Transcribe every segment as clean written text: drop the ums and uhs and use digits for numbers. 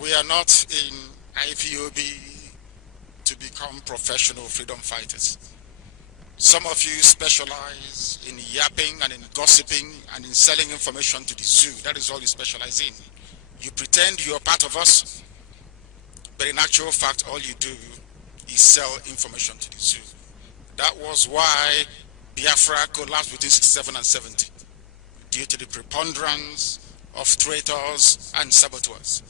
We are not in IPOB to become professional freedom fighters. Some of you specialize in yapping and in gossiping and in selling information to the zoo. That is all you specialize in. You pretend you are part of us, but in actual fact, all you do is sell information to the zoo. That was why Biafra collapsed between 67 and 70, due to the preponderance of traitors and saboteurs.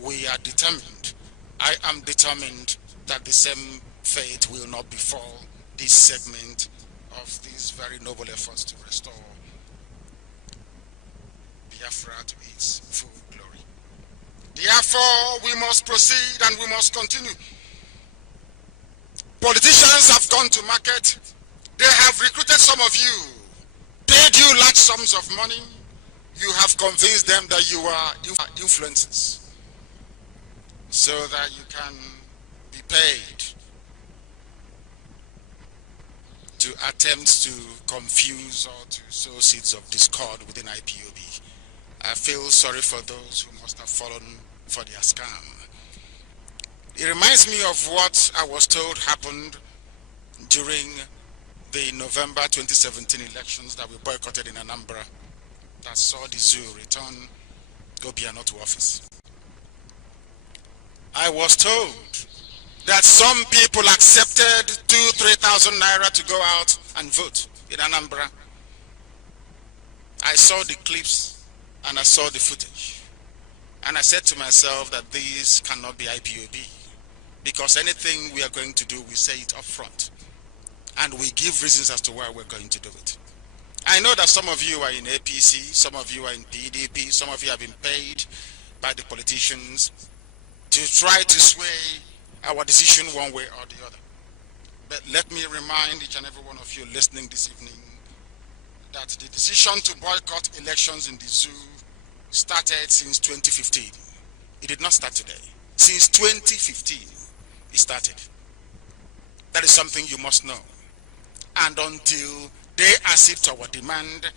We are determined, I am determined, that the same fate will not befall this segment of these very noble efforts to restore Biafra to its full glory. Therefore, we must proceed and we must continue. Politicians have gone to market. They have recruited some of you, paid you large sums of money. You have convinced them that you are influencers, so that you can be paid to attempt to confuse or to sow seeds of discord within IPOB. I feel sorry for those who must have fallen for their scam. It reminds me of what I was told happened during the November 2017 elections that we boycotted in Anambra, that saw the zoo return Obiano to office. I was told that some people accepted 2,000-3,000 naira to go out and vote in Anambra. I saw the clips and I saw the footage. And I said to myself that these cannot be IPOB, because anything we are going to do, we say it up front. And we give reasons as to why we're going to do it. I know that some of you are in APC, some of you are in PDP, some of you have been paid by the politicians to try to sway our decision one way or the other. But let me remind each and every one of you listening this evening that the decision to boycott elections in the zoo started since 2015. It did not start today. Since 2015, it started. That is something you must know. And until they accede to our demand,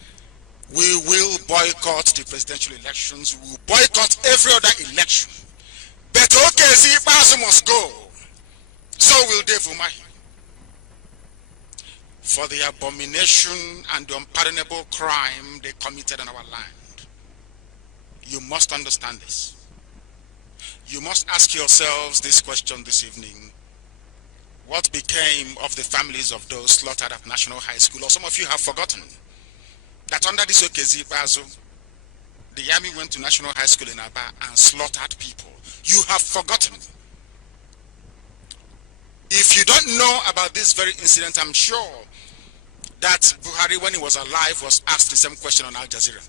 we will boycott the presidential elections. We will boycott every other election. But OKZ Basu must go. So will Dave Umahi. For the abomination and the unpardonable crime they committed on our land. You must understand this. You must ask yourselves this question this evening. What became of the families of those slaughtered at National High School? Or some of you have forgotten that under this OKZ Basu, the army went to National High School in Aba and slaughtered people. You have forgotten. If you don't know about this very incident, I'm sure that Buhari, when he was alive, was asked the same question on Al Jazeera.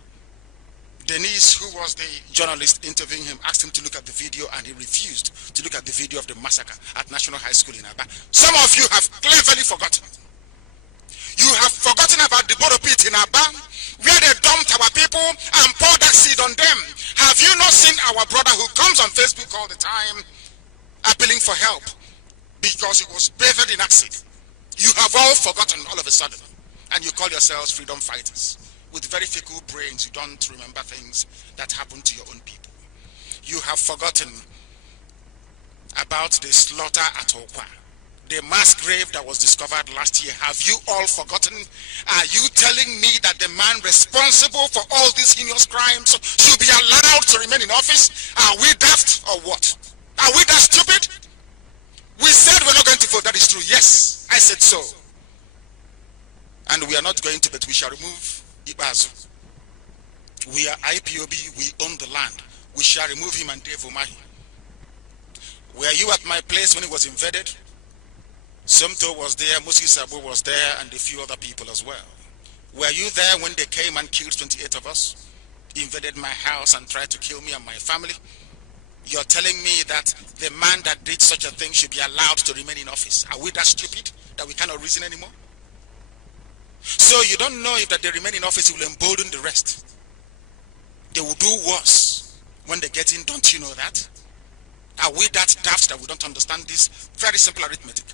Denise, who was the journalist interviewing him, asked him to look at the video, and he refused to look at the video of the massacre at National High School in Aba. Some of you have cleverly forgotten. You have forgotten about the Boro pit in Aba, where they dumped our people and poured that seed on them. Have you not seen our brother who comes on Facebook all the time appealing for help because he was bathed in acid? You have all forgotten all of a sudden, and you call yourselves freedom fighters. With very fickle brains, you don't remember things that happened to your own people. You have forgotten about the slaughter at Okwa, the mass grave that was discovered last year. Have you all forgotten? Are you telling me that the man responsible for all these heinous crimes should be allowed to remain in office? Are we daft or what? Are we that stupid? We said we're not going to vote. That is true. Yes, I said so. And we are not going to, but we shall remove Ibazu. We are IPOB, we own the land. We shall remove him and Dave Umahi. Were you at my place when it was invaded? Somto was there, Musi Sabo was there, and a few other people as well. Were you there when they came and killed 28 of us? Invaded my house and tried to kill me and my family? You're telling me that the man that did such a thing should be allowed to remain in office? Are we that stupid that we cannot reason anymore? So you don't know if that they remain in office will embolden the rest. They will do worse when they get in. Don't you know that? Are we that daft that we don't understand this very simple arithmetic?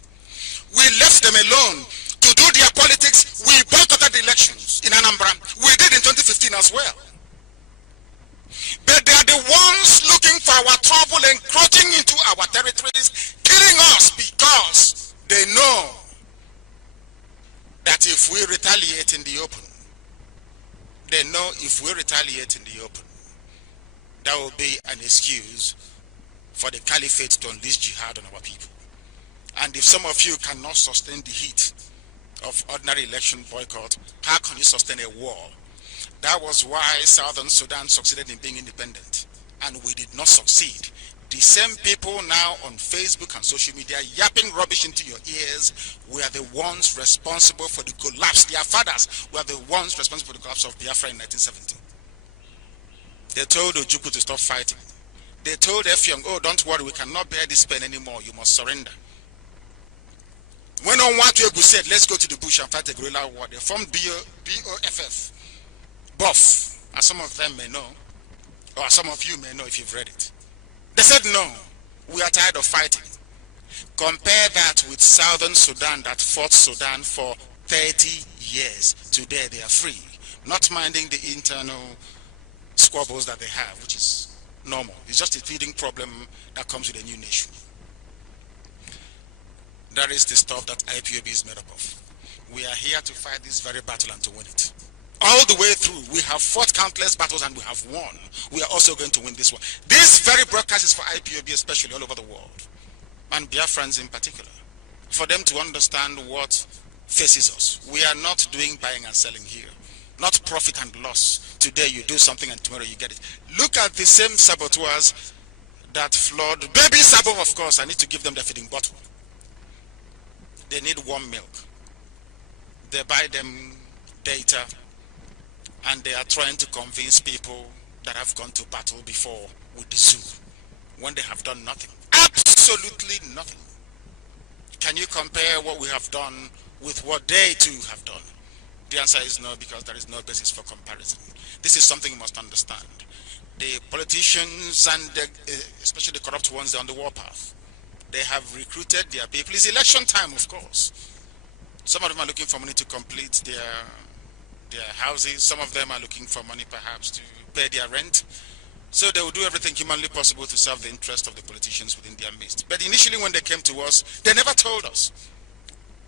We left them alone to do their politics. We boycotted the elections in Anambra. We did in 2015 as well. But they are the ones looking for our trouble and retaliate in the open. They know if we retaliate in the open, that will be an excuse for the caliphate to unleash jihad on our people. And if some of you cannot sustain the heat of ordinary election boycott, how can you sustain a war? That was why Southern Sudan succeeded in being independent, and we did not succeed. The same people now on Facebook and social media yapping rubbish into your ears were the ones responsible for the collapse. Their fathers were the ones responsible for the collapse of Biafra in 1970. They told Ojukwu to stop fighting. They told Effiong, oh, don't worry, we cannot bear this pain anymore, you must surrender. When Onwatuegu said, let's go to the bush and fight a guerrilla war, they formed BOFF, BOF, as some of them may know, or some of you may know if you've read it. They said, no, we are tired of fighting. Compare that with Southern Sudan that fought Sudan for 30 years. Today they are free, not minding the internal squabbles that they have, which is normal. It's just a feeding problem that comes with a new nation. That is the stuff that IPOB is made up of. We are here to fight this very battle and to win it. All the way through, we have fought countless battles and we have won. We are also going to win this one. This very broadcast is for IPOB, especially all over the world, and Biafrans in particular, for them to understand what faces us. We are not doing buying and selling here, not profit and loss. Today you do something and tomorrow you get it. Look at the same saboteurs that flood baby Sabo, of course. I need to give them the feeding bottle. They need warm milk. They buy them data, and they are trying to convince people that have gone to battle before with the zoo when they have done nothing. Absolutely nothing. Can you compare what we have done with what they too have done? The answer is no, because there is no basis for comparison. This is something you must understand. The politicians and especially the corrupt ones, they're on the warpath. They have recruited their people. It's election time, of course. Some of them are looking for money to complete their houses. Some of them are looking for money perhaps to pay their rent. So they will do everything humanly possible to serve the interest of the politicians within their midst. But initially when they came to us, they never told us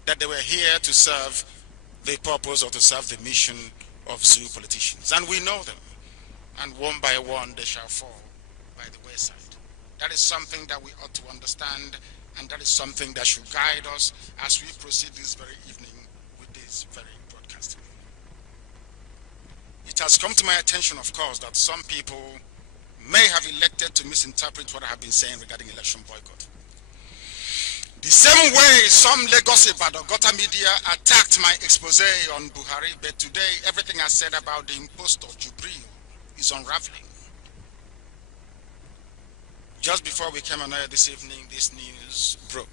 that they were here to serve the purpose or to serve the mission of zoo politicians. And we know them. And one by one they shall fall by the wayside. That is something that we ought to understand, and that is something that should guide us as we proceed this very evening with this very broadcasting. It has come to my attention, of course, that some people may have elected to misinterpret what I have been saying regarding election boycott. The same way some Lagos Ibadan media attacked my expose on Buhari, but today everything I said about the impostor Jubril is unraveling. Just before we came on air this evening, this news broke.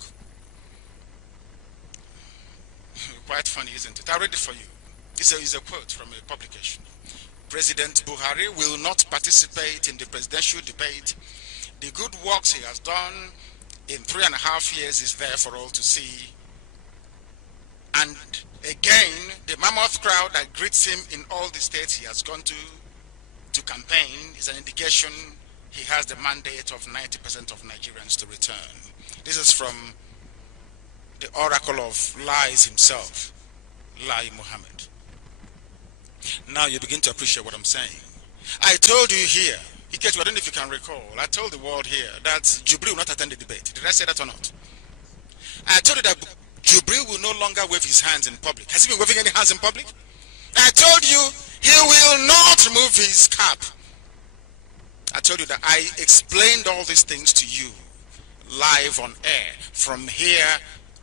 Quite funny, isn't it? I read it for you. It's a quote from a publication. President Buhari will not participate in the presidential debate. The good works he has done in 3.5 years is there for all to see. And again, the mammoth crowd that greets him in all the states he has gone to campaign is an indication he has the mandate of 90% of Nigerians to return. This is from the oracle of lies himself, Lai Muhammad. Now you begin to appreciate what I'm saying. I told you here, in case I don't know if you can recall, I told the world here that Jubril will not attend the debate. Did I say that or not? I told you that Jubril will no longer wave his hands in public. Has he been waving any hands in public? I told you he will not remove his cap. I told you that I explained all these things to you live on air from here,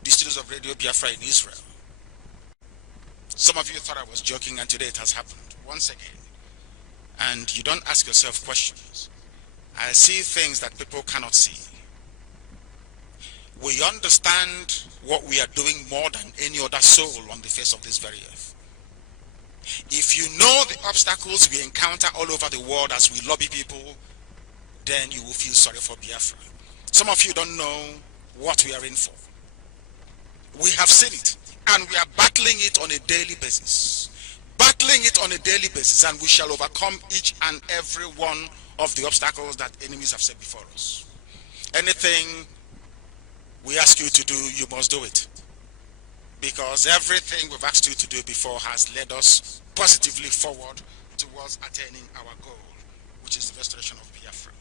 the studios of Radio Biafra in Israel. Some of you thought I was joking, and today it has happened once again. And you don't ask yourself questions. I see things that people cannot see. We understand what we are doing more than any other soul on the face of this very earth. If you know the obstacles we encounter all over the world as we lobby people, then you will feel sorry for Biafra. Some of you don't know what we are in for. We have seen it, and we are battling it on a daily basis. Battling it on a daily basis, and we shall overcome each and every one of the obstacles that enemies have set before us. Anything we ask you to do, you must do it. because everything we've asked you to do before has led us positively forward towards attaining our goal, which is the restoration of Biafra.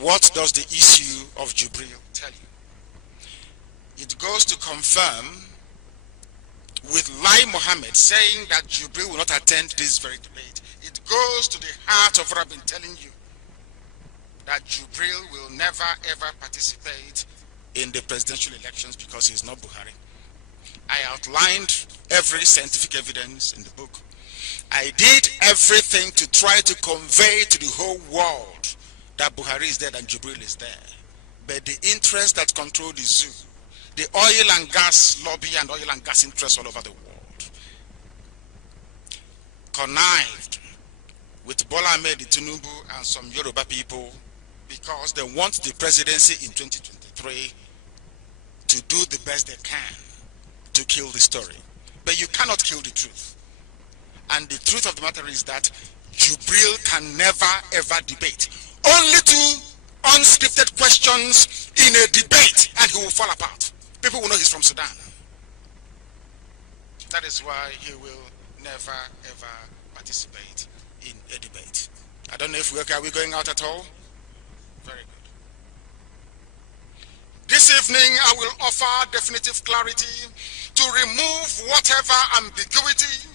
What does the issue of Jubril tell you? It goes to confirm with Lai Mohammed saying that Jubril will not attend this very debate. It goes to the heart of what I've been telling you, that Jubril will never ever participate in the presidential elections because he is not Buhari. I outlined every scientific evidence in the book. I did everything to try to convey to the whole world that Buhari is dead and Jubril is there. But the interests that control the zoo, the oil and gas lobby and oil and gas interests all over the world, connived with Bola Ahmed Tinubu and some Yoruba people because they want the presidency in 2023 to do the best they can to kill the story. But you cannot kill the truth. And the truth of the matter is that Jubril can never ever debate. Only two unscripted questions in a debate and he will fall apart. People will know he's from Sudan. That is why he will never ever participate in a debate. I don't know if are we going out at all? Very good. This evening I will offer definitive clarity to remove whatever ambiguity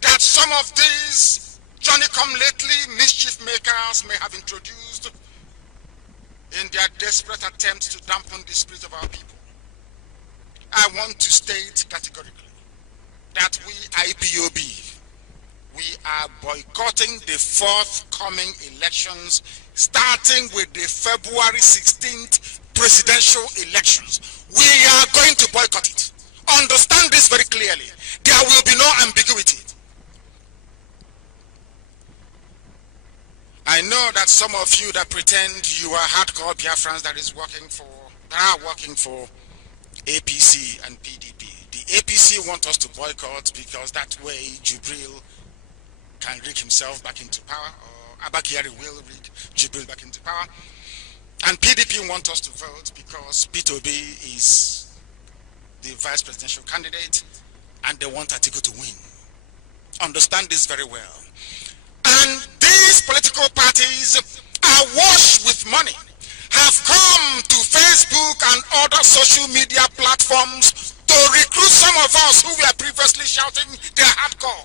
that some of these Johnny-come-lately mischief makers may have introduced in their desperate attempts to dampen the spirit of our people. I want to state categorically that we IPOB, we are boycotting the forthcoming elections, starting with the February 16th presidential elections. We are going to boycott it. Understand this very clearly. There will be no ambiguity. I know that some of you that pretend you are hardcore Biafrans that are working for APC and PDP. The APC want us to boycott because that way Jubril can rig himself back into power, or Abakari will rig Jubril back into power. And PDP want us to vote because P2B is the vice presidential candidate and they want Atiku to win. Understand this very well. And these political parties are washed with money, have come to Facebook and other social media platforms to recruit some of us who were previously shouting they're hardcore.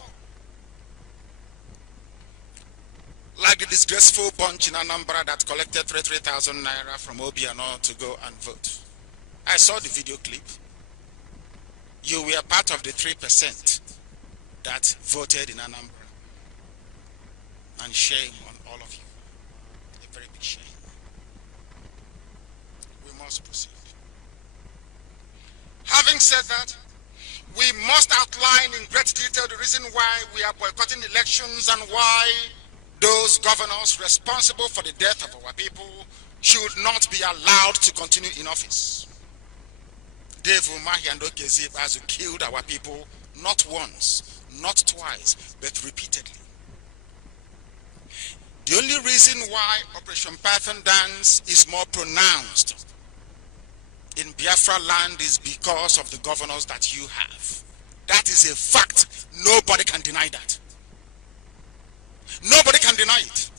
Like the disgraceful bunch in Anambra that collected 3,000 naira from Obiano to go and vote. I saw the video clip. You were part of the 3% that voted in Anambra. And shame on all of you. A very big shame. We must proceed. Having said that, we must outline in great detail the reason why we are boycotting elections and why those governors responsible for the death of our people should not be allowed to continue in office. Dave Umahi and Okezib has killed our people not once, not twice, but repeatedly. The only reason why Operation Python Dance is more pronounced in Biafra land is because of the governors that you have. That is a fact. Nobody can deny that. Nobody can deny it.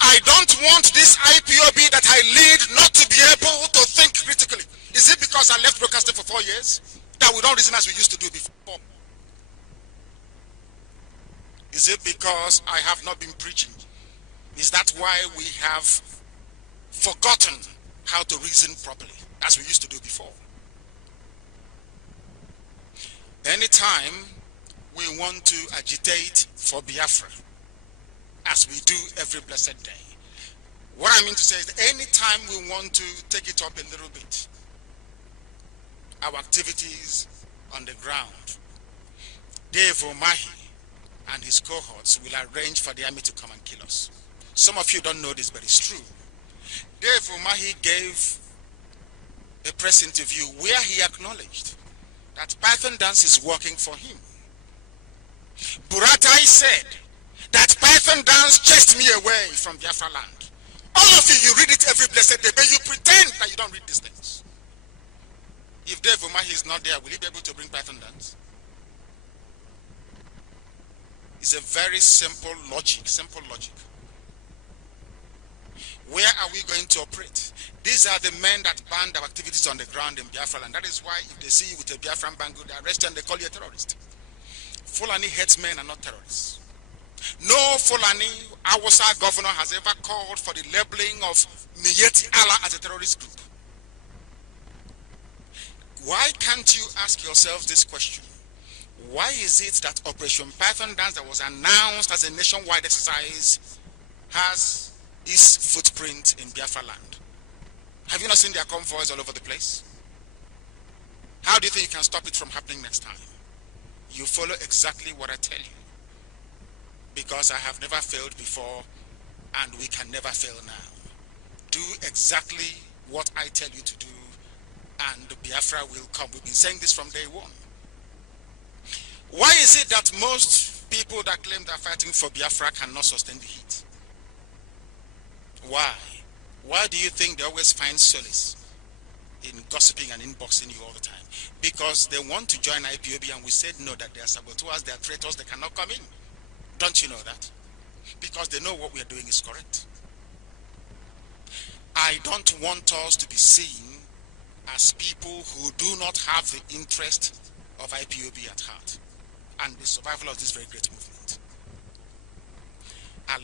I don't want this IPOB that I lead not to be able to think critically. Is it because I left broadcasting for 4 years that we don't reason as we used to do before? Is it because I have not been preaching? Is that why we have forgotten how to reason properly as we used to do before? Anytime we want to agitate for Biafra, as we do every blessed day, what I mean to say is that anytime we want to take it up a little bit, our activities on the ground, Dave Umahi and his cohorts will arrange for the army to come and kill us. Some of you don't know this, but it's true. Dave Umahi gave a press interview where he acknowledged that Python Dance is working for him. Buratai said that Python Dance chased me away from Biafra land. All of you, you read it every blessed day, but you pretend that you don't read these things. If Dave Umahi is not there, will he be able to bring Python dance? It's a very simple logic, Where are we going to operate? These are the men that banned our activities on the ground in Biafra land. That is why if they see you with a Biafran bangle, they arrest you and they call you a terrorist. Fulani headsmen are not terrorists. No Fulani Awasa governor has ever called for the labeling of Miyetti Allah as a terrorist group. Why can't you ask yourselves this question? Why is it that Operation Python Dance that was announced as a nationwide exercise has its footprint in Biafra land? Have you not seen their convoys all over the place? How do you think you can stop it from happening next time? You follow exactly what I tell you. Because I have never failed before and we can never fail now. Do exactly what I tell you to do and Biafra will come. We've been saying this from day one. Why is it that most people that claim they're fighting for Biafra cannot sustain the heat? Why? Why do you think they always find solace in gossiping and inboxing you all the time? Because they want to join IPOB and we said no, that they are saboteurs, they are traitors, they cannot come in. Don't you know that? Because they know what we are doing is correct. I don't want us to be seen as people who do not have the interest of IPOB at heart and the survival of this very great movement.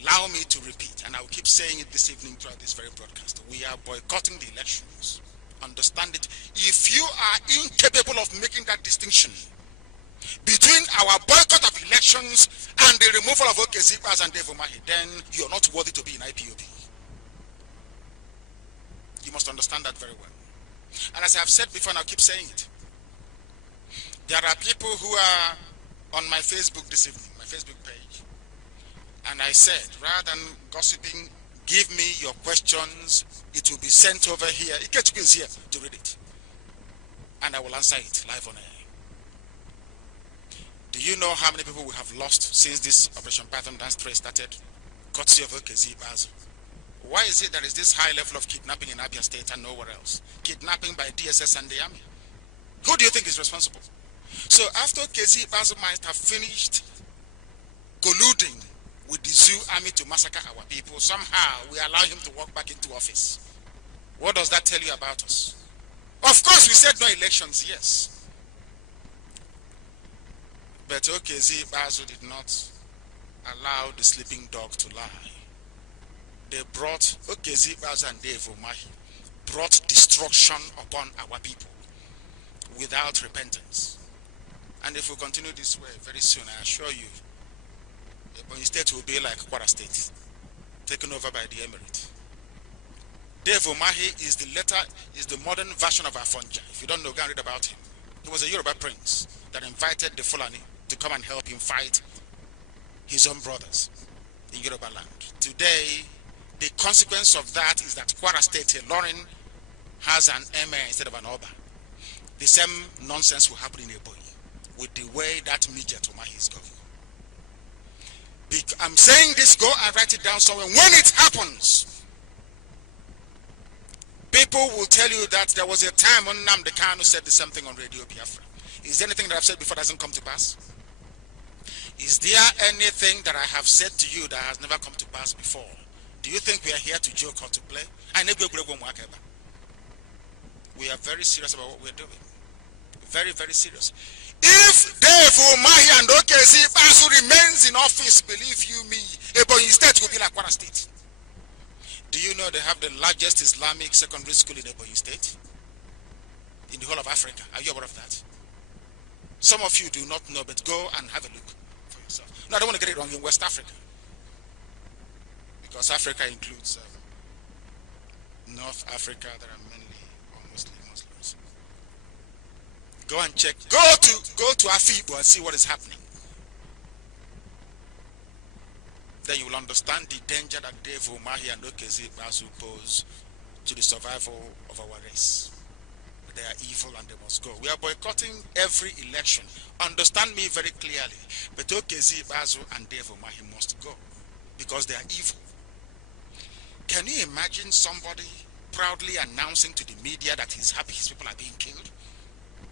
Allow me to repeat, and I will keep saying it this evening throughout this very broadcast. We are boycotting the elections. Understand it. If you are incapable of making that distinction between our boycott of elections and the removal of Okezipas and Dave Umahi, then you're not worthy to be in IPOB. You must understand that very well. And as I have said before, and I'll keep saying it, there are people who are on my Facebook this evening, my Facebook page, and I said, rather than gossiping, give me your questions, it will be sent over here. Ikechukwu is here to read it, and I will answer it live on air. Do you know how many people we have lost since this Operation Python Dance trace started? Courtesy of Okezipas. Why is it there is this high level of kidnapping in Abia State and nowhere else? Kidnapping by DSS and the army. Who do you think is responsible? So after Okezipas might have finished colluding with the Zoo army to massacre our people, somehow we allow him to walk back into office. What does that tell you about us? Of course we said no elections, yes. But Okezipas did not allow the sleeping dog to lie. They brought Okezipas and Dave Umahi brought destruction upon our people without repentance. And if we continue this way, very soon, I assure you, Ebonyi State will be like Kwara State, taken over by the Emirate. Dave Umahi is the modern version of Afonja. If you don't know, go and read about him. He was a Yoruba prince that invited the Fulani to come and help him fight his own brothers in Yoruba land. Today, the consequence of that is that Kwara State, Lauren, has an emir instead of an Oba. The same nonsense will happen in Ebonyi with the way that midget Umahi is going. I'm saying this, go and write it down somewhere. When it happens, people will tell you that there was a time when Nnamdi Kanu said the same thing on Radio Biafra. Is there anything that I've said before that doesn't come to pass? Is there anything that I have said to you that has never come to pass before? Do you think we are here to joke or to play? We are very serious about what we're doing. Very, very serious. If Dave Umahi and Okezipas remains in office, believe you me, Ebonyi State will be like Kwara State. Do you know they have the largest Islamic secondary school in Ebonyi State? In the whole of Africa. Are you aware of that? Some of you do not know, but go and have a look for yourself. No, I don't want to get it wrong, in West Africa. Because Africa includes North Africa, there are mainly mostly Muslims. Go and check. Go to Afibo and see what is happening. Then you will understand the danger that Dave Umahi and Okezipas pose to the survival of our race. They are evil and they must go. We are boycotting every election. Understand me very clearly. But Okezipas and Dave Umahi must go because they are evil. Can you imagine somebody proudly announcing to the media that he's happy his people are being killed?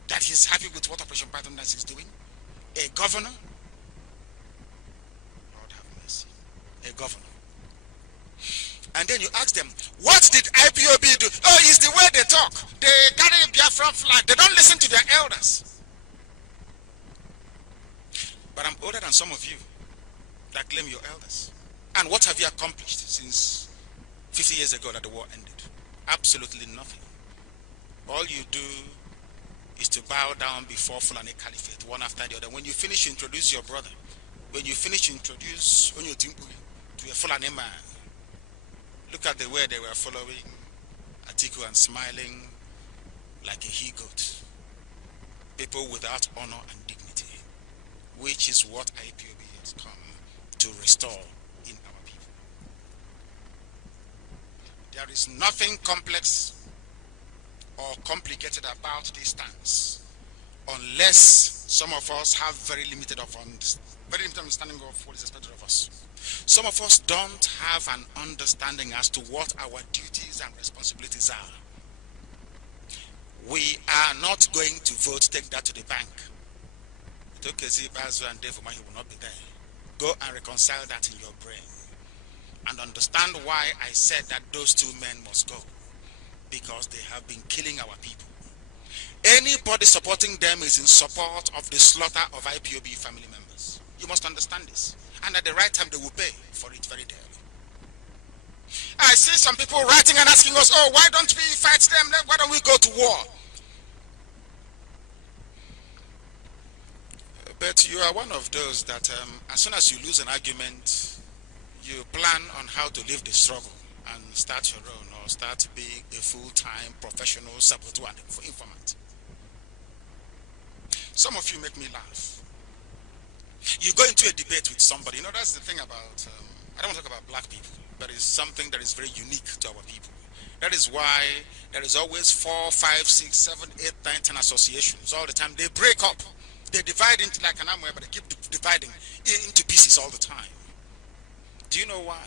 that he's happy with what Operation Python is doing? A governor? Lord have mercy. A governor. And then you ask them, what did IPOB do? Oh, it's the way they talk. They carry a Biafra flag. They don't listen to their elders. But I'm older than some of you that claim your elders. And what have you accomplished since 50 years ago that the war ended? Absolutely nothing. All you do is to bow down before Fulani Caliphate, one after the other. When you finish, you introduce your brother. When you finish, you introduce Onyotimpu to a Fulani man. Look at the way they were following Atiku and smiling like a he-goat. People without honor and dignity, which is what IPOB has come to restore in our people. There is nothing complex or complicated about this stance, unless some of us have very limited understanding of what is expected of us. Some of us don't have an understanding as to what our duties and responsibilities are. We are not going to vote, take that to the bank. Tokezib, Azu, and Dave Umahi will not be there. Go and reconcile that in your brain and understand why I said that those two men must go. Because they have been killing our people. Anybody supporting them is in support of the slaughter of IPOB family members. You must understand this. And at the right time, they will pay for it very dearly. I see some people writing and asking us, oh, why don't we fight them? Why don't we go to war? But you are one of those that as soon as you lose an argument, you plan on how to leave the struggle and start your own, or start being a full-time professional saboteur and informant. Some of you make me laugh. You go into a debate with somebody. You know, that's the thing about, I don't want to talk about black people, but it's something that is very unique to our people. That is why there is always 4, 5, 6, 7, 8, 9, 10 associations all the time. They break up. They divide into like an armware, but they keep dividing into pieces all the time. Do you know why?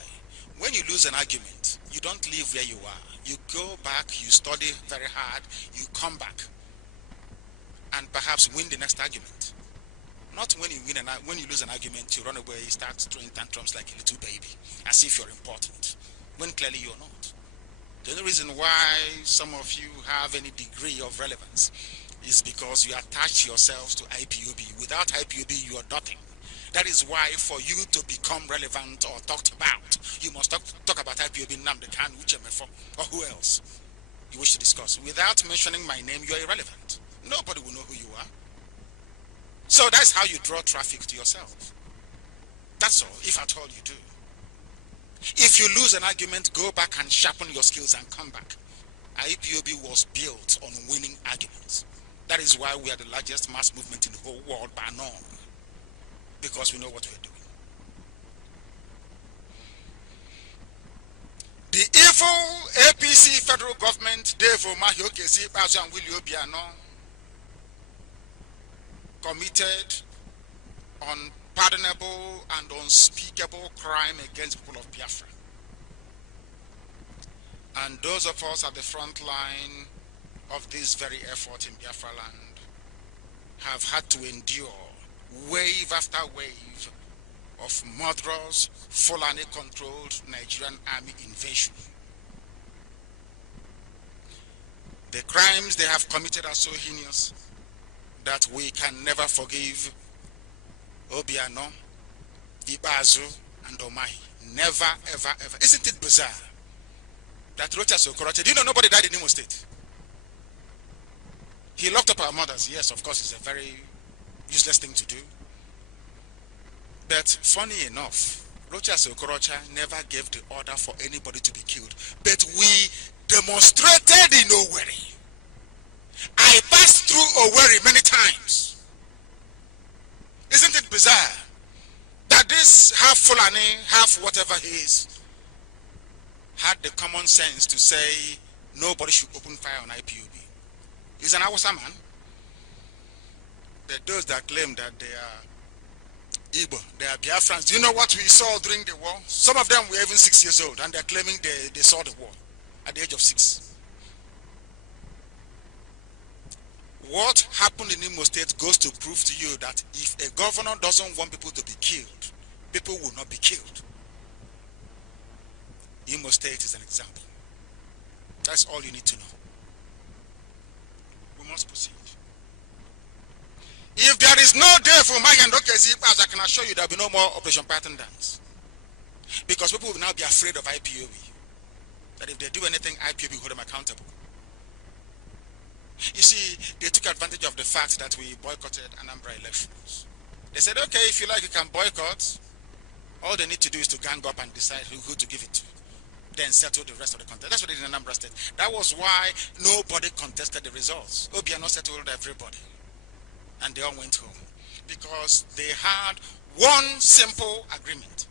When you lose an argument, you don't leave where you are. You go back, you study very hard, you come back, and perhaps win the next argument. Not when you lose an argument, you run away, you start throwing tantrums like a little baby, as if you're important, when clearly you're not. The only reason why some of you have any degree of relevance is because you attach yourselves to IPOB. Without IPOB, you are nothing. That is why for you to become relevant or talked about, you must talk about IPOB, Nnamdi, Kanu, or who else you wish to discuss. Without mentioning my name, you are irrelevant. Nobody will know who you are. So that's how you draw traffic to yourself. That's all, if at all you do. If you lose an argument, go back and sharpen your skills and come back. IPOB was built on winning arguments. That is why we are the largest mass movement in the whole world by none. Because we know what we're doing. The evil APC federal government, Dave Umahi, Okezi, Bazu, and Willie Obiano, committed unpardonable and unspeakable crime against the people of Biafra. And those of us at the front line of this very effort in Biafra land have had to endure wave after wave of murderous, Fulani-controlled Nigerian army invasion. The crimes they have committed are so heinous that we can never forgive Obiano, Ibazu, and Omahi. Never, ever, ever. Isn't it bizarre that Rochas Okoroche, do you know nobody died in Imo State? He locked up our mothers. Yes, of course, it's a very useless thing to do. But funny enough, Rochas Okorocha never gave the order for anybody to be killed. But we demonstrated in Owerri. I passed through Owerri many times. Isn't it bizarre that this half Fulani, half whatever he is, had the common sense to say nobody should open fire on IPOB? He's an Hausa man. But those that claim that they are Igbo, they are Biafrans. Do you know what we saw during the war? Some of them were even 6 years old, and they're claiming they saw the war at the age of 6. What happened in Imo State goes to prove to you that if a governor doesn't want people to be killed, people will not be killed. Imo State is an example. That's all you need to know. We must proceed. If there is no day for Maya and as I can assure you, there will be no more Operation Pattern Dance. Because people will now be afraid of IPOB. That if they do anything, IPOB will hold them accountable. You see, they took advantage of the fact that we boycotted Anambra elections. They said, okay, if you like, you can boycott. All they need to do is to gang up and decide who to give it to. Then settle the rest of the contest. That's what they did in Anambra State. That was why nobody contested the results. Obiano settled everybody. And they all went home. Because they had one simple agreement.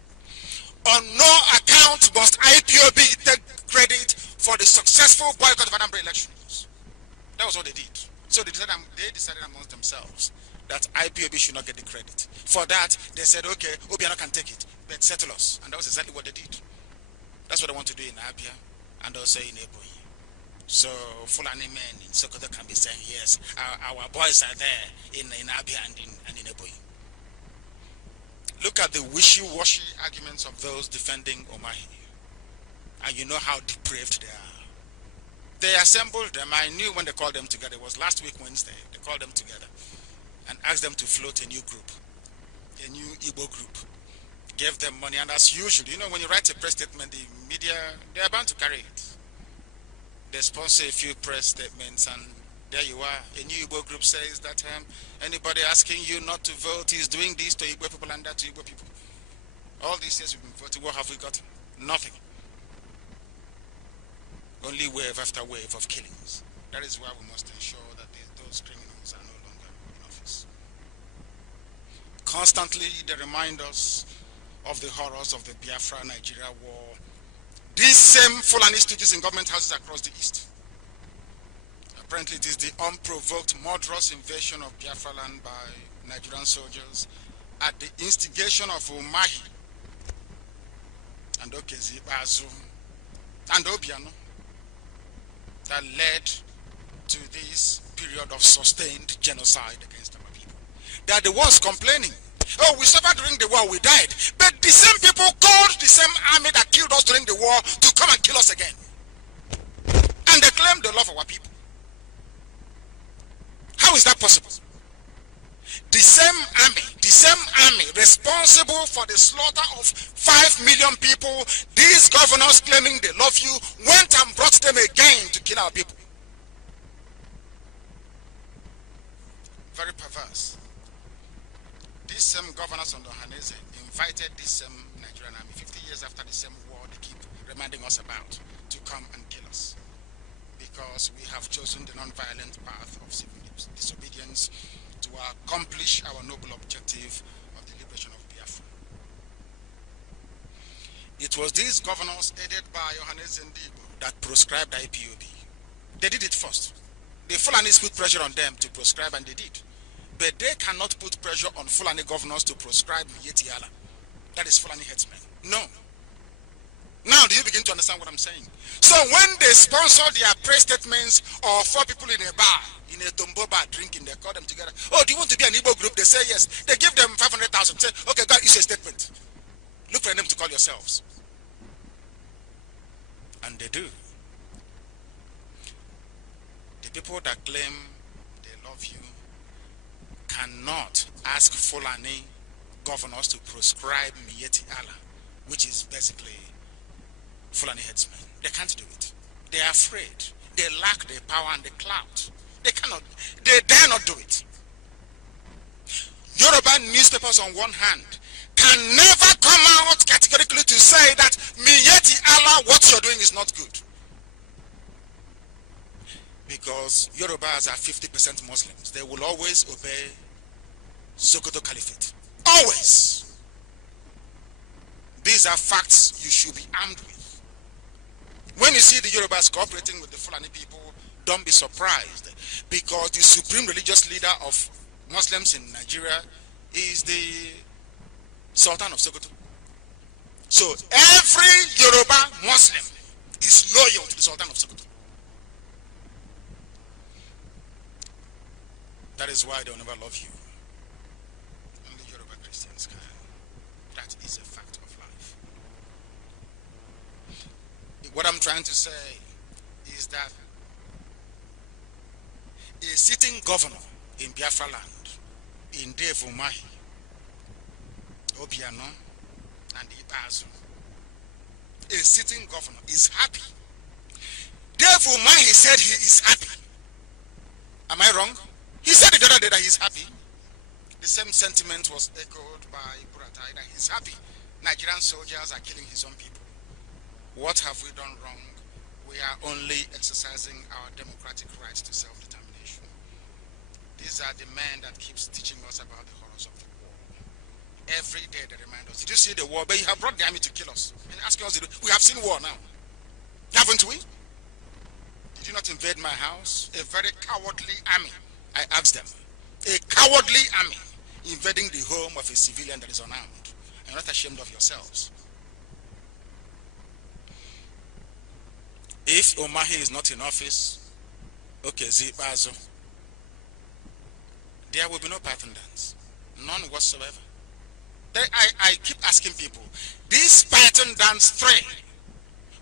On no account must IPOB take credit for the successful boycott of Anambra elections. That was what they did. So they decided amongst themselves that IPOB should not get the credit. For that, they said, okay, Obiano can take it, but settle us. And that was exactly what they did. That's what they want to do in Abia and also in Ebonyi. So Fulani men in Sokoto can be saying, yes, our boys are there in Abia and in Ebonyi. Look at the wishy-washy arguments of those defending Omahi. And you know how depraved they are. They assembled them. I knew when they called them together. It was last week Wednesday. They called them together and asked them to float a new group, a new Igbo group. Gave them money, and as usual, you know, when you write a press statement, the media, they are bound to carry it. They sponsor a few press statements, and there you are. A new Igbo group says that anybody asking you not to vote is doing this to Igbo people and that to Igbo people. All these years we've been voting, what have we got? Nothing. Only wave after wave of killings. That is why we must ensure that those criminals are no longer in office. Constantly, they remind us of the horrors of the Biafra Nigeria war. These same Fulani stooges in government houses across the east. Apparently it is the unprovoked murderous invasion of Biafra land by Nigerian soldiers at the instigation of Umahi and Okezi Bazu and Obiano that led to this period of sustained genocide against our people. They are the ones complaining. Oh, we suffered during the war, we died. But the same people called the same army that killed us during the war to come and kill us again. And they claim they love our people. How is that possible? The same army responsible for the slaughter of 5 million people, these governors claiming they love you, went and brought them again to kill our people. Very perverse. These same governors under Haneze invited this same Nigerian army 50 years after the same war they keep reminding us about to come and kill us. Because we have chosen the non-violent path of civil disobedience to accomplish our noble objective of the liberation of Biafra. It was these governors aided by Yohannes Ndibo that proscribed IPOB. They did it first. The Fulanis put pressure on them to proscribe, and they did. But they cannot put pressure on Fulani governors to proscribe Yeti Allah. That is Fulani headsmen. No. Now do you begin to understand what I'm saying? So when they sponsor their press statements or 4 people in a bar, in a Tombo bar drinking, they call them together. Oh, do you want to be an Igbo group? They say yes. They give them 500,000. Say, okay, God, issue a statement. Look for a name to call yourselves. And they do. The people that claim they love you cannot ask Fulani governors to proscribe Mieti Allah, which is basically Fulani headsmen. They can't do it. They are afraid. They lack the power and the clout. They cannot, they dare not do it. Yoruba newspapers on one hand can never come out categorically to say that Mieti Allah, what you're doing is not good. Because Yorubas are 50% Muslims. They will always obey Sokoto Caliphate. Always. These are facts you should be armed with. When you see the Yorubas cooperating with the Fulani people, don't be surprised. Because the supreme religious leader of Muslims in Nigeria is the Sultan of Sokoto. So every Yoruba Muslim is loyal to the Sultan of Sokoto. That is why they'll never love you. Only Yoruba Christians can. That is a fact of life. What I'm trying to say is that a sitting governor in Biafra land, in Dave Umahi, Obiano, and Ibazu, a sitting governor is happy. Dave Umahi said he is happy. Am I wrong? He said the other day that he's happy. The same sentiment was echoed by Buratai that he's happy. Nigerian soldiers are killing his own people. What have we done wrong? We are only exercising our democratic rights to self-determination. These are the men that keeps teaching us about the horrors of the war. Every day they remind us. Did you see the war? But you have brought the army to kill us. And asking us, we have seen war now. Haven't we? Did you not invade my house? A very cowardly army, I asked them. A cowardly army invading the home of a civilian that is unarmed. You're not ashamed of yourselves. If Umahi is not in office, okay, Zibazo, there will be no Python dance. None whatsoever. I keep asking people, this Python dance 3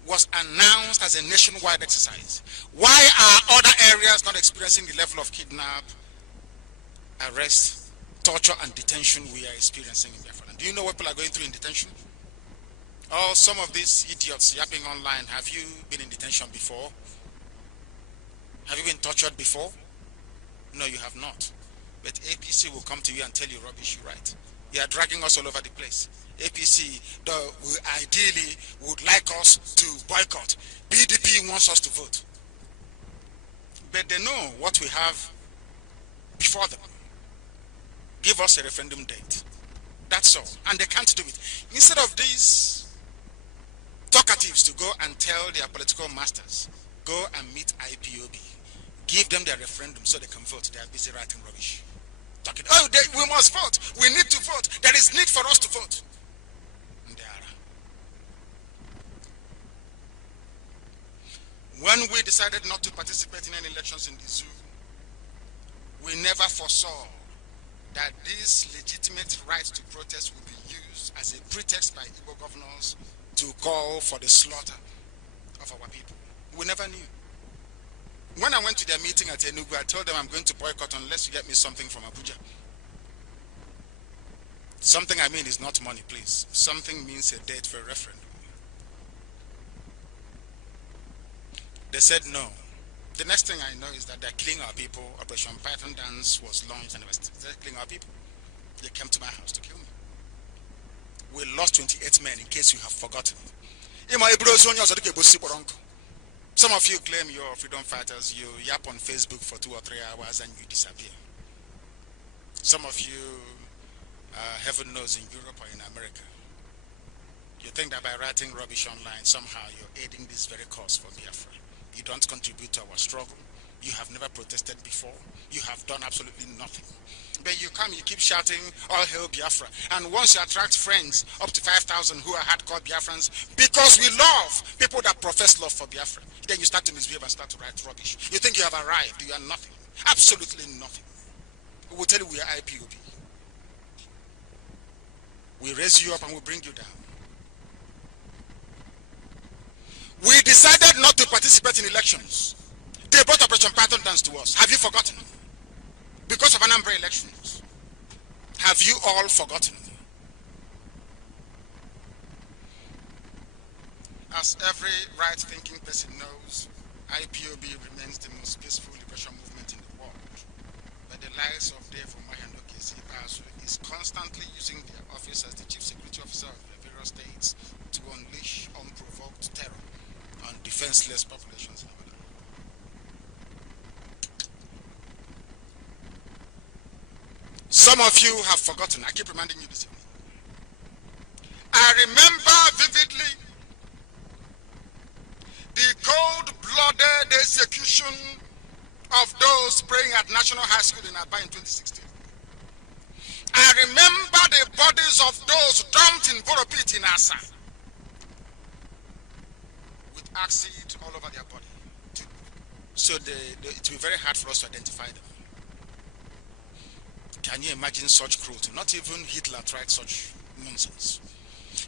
was announced as a nationwide exercise. Why are other areas not experiencing the level of kidnap, arrest, torture, and detention we are experiencing in Biafra? Do you know what people are going through in detention? Oh, some of these idiots yapping online, have you been in detention before? Have you been tortured before? No, you have not. But APC will come to you and tell you rubbish you write. They are dragging us all over the place. APC ideally would like us to boycott. BDP wants us to vote. But they know what we have before them. Give us a referendum date. That's all. And they can't do it. Instead of these talkatives to go and tell their political masters, go and meet IPOB. Give them their referendum so they can vote. They are busy writing rubbish. Talking, oh, we must vote. We need to vote. There is need for us to vote. When we decided not to participate in any elections in the zoo, we never foresaw that this legitimate right to protest would be used as a pretext by Igbo governors to call for the slaughter of our people. We never knew. When I went to their meeting at Enugu, I told them I'm going to boycott unless you get me something from Abuja. Something I mean is not money, please. Something means a date for a referendum. They said no. The next thing I know is that they're killing our people. Operation Python Dance was launched and they're killing our people. They came to my house to kill me. We lost 28 men, in case you have forgotten. Some of you claim you're freedom fighters. You yap on Facebook for 2 or 3 hours and you disappear. Some of you, heaven knows, in Europe or in America, you think that by writing rubbish online, somehow you're aiding this very cause for Biafra. You don't contribute to our struggle. You have never protested before. You have done absolutely nothing. But you come, you keep shouting, all hail Biafra. And once you attract friends, up to 5,000 who are hardcore Biafrans, because we love people that profess love for Biafra, then you start to misbehave and start to write rubbish. You think you have arrived. You are nothing. Absolutely nothing. We will tell you we are IPOB. We raise you up and we bring you down. We decided not to participate in elections. They brought Operation Python Dance to us. Have you forgotten? Because of Anambra elections. Have you all forgotten? As every right-thinking person knows, IPOB remains the most peaceful liberation movement in the world. But the likes of Dave Umahi and Okezi is constantly using their office as the chief security officer of the various states to unleash unprovoked terror on defenseless populations in our land. Some of you have forgotten. I keep reminding you this evening. I remember vividly the cold-blooded execution of those praying at National High School in Aba in 2016. I remember the bodies of those dumped in Boropit in Asa with acid all over their body. So it will be very hard for us to identify them. Can you imagine such cruelty? Not even Hitler tried such nonsense.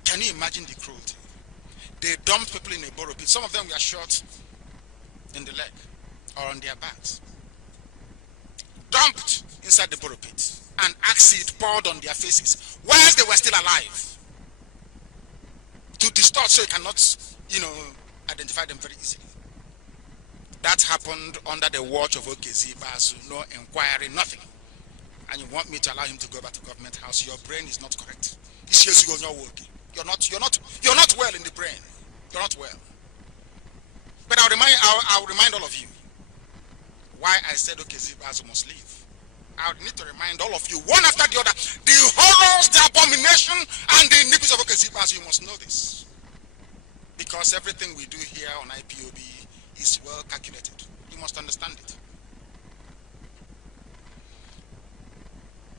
Can you imagine the cruelty? They dumped people in a borrow pit. Some of them were shot in the leg or on their backs. Dumped inside the borrow pit and acid poured on their faces whilst they were still alive. To distort so you cannot, identify them very easily. That happened under the watch of Okezi Basu, no inquiry, nothing. And you want me to allow him to go back to government house? Your brain is not correct. You're not well in the brain. You're not well. But I'll remind all of you why I said Okezi Basu must leave. I would need to remind all of you, one after the other, the horrors, the abomination, and the iniquities of Okezi Basu. You must know this. Because everything we do here on IPOB is well calculated. You must understand it.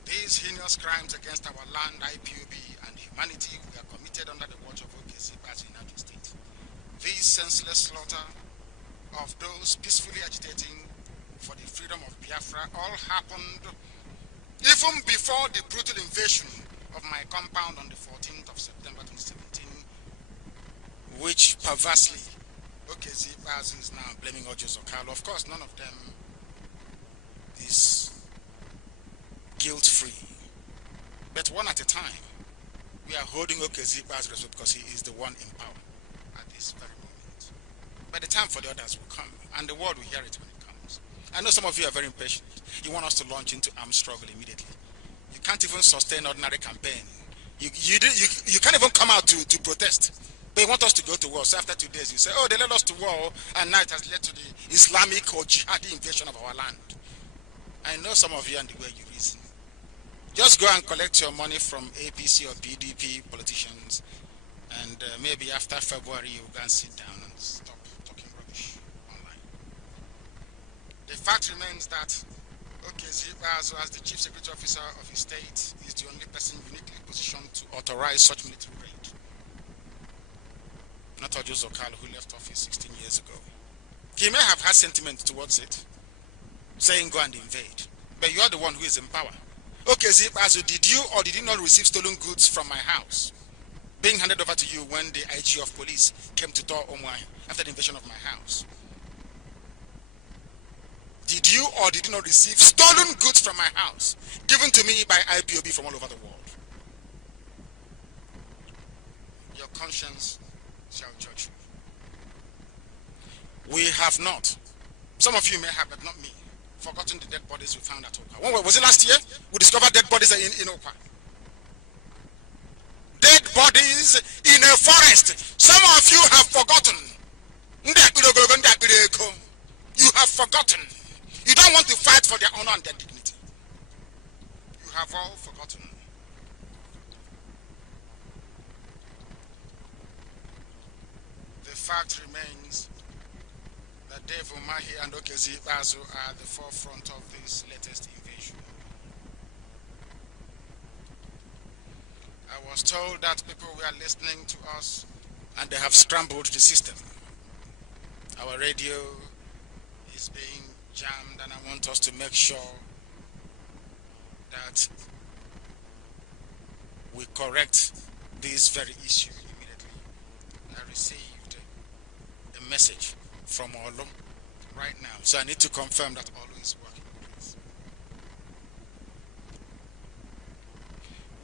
These heinous crimes against our land, IPOB, and humanity were committed under the watch of Okezi Basu in Nnamdi State. This senseless slaughter of those peacefully agitating for the freedom of Biafra all happened even before the brutal invasion of my compound on the 14th of September 2017, which perversely Okezi Basu is now blaming Ojo Zokalo. Of course, none of them is guilt-free. But one at a time, we are holding Okezi Basu responsible because he is the one in power at this very moment. But the time for the others will come, and the world will hear it when it comes. I know some of you are very impatient. You want us to launch into armed struggle immediately. You can't even sustain ordinary campaign. You can't even come out to protest. But you want us to go to war. So after 2 days, you say, oh, they led us to war, and now it has led to the Islamic or jihadi invasion of our land. I know some of you and the way you reason. Just go and collect your money from APC or PDP politicians, and maybe after February, you go and sit down and stop talking rubbish online. The fact remains that Okezi Basu, as the Chief Security Officer of his state, is the only person uniquely positioned to authorize such military raid. Not Ojo Zokalo, who left office 16 years ago. He may have had sentiment towards it, saying go and invade, but you are the one who is in power. Okezi Basu, did you or did you not receive stolen goods from my house being handed over to you when the IG of police came to door Omwai after the invasion of my house? Did you or did you not receive stolen goods from my house given to me by IPOB from all over the world? Your conscience shall judge you. We have not. Some of you may have, but not me. Forgotten the dead bodies we found at Okwa. When was it last year? We discovered dead bodies in Okwa. Dead bodies in a forest. Some of you have forgotten. You have forgotten. You don't want to fight for their honor and their dignity. You have all forgotten. The fact remains that Dave Umahi and Okezi Basu are at the forefront of this latest invasion. I was told that people were listening to us and they have scrambled the system. Our radio is being jammed, and I want us to make sure that we correct this very issue immediately. I received a message from Olu right now, so I need to confirm that Olu is working with this.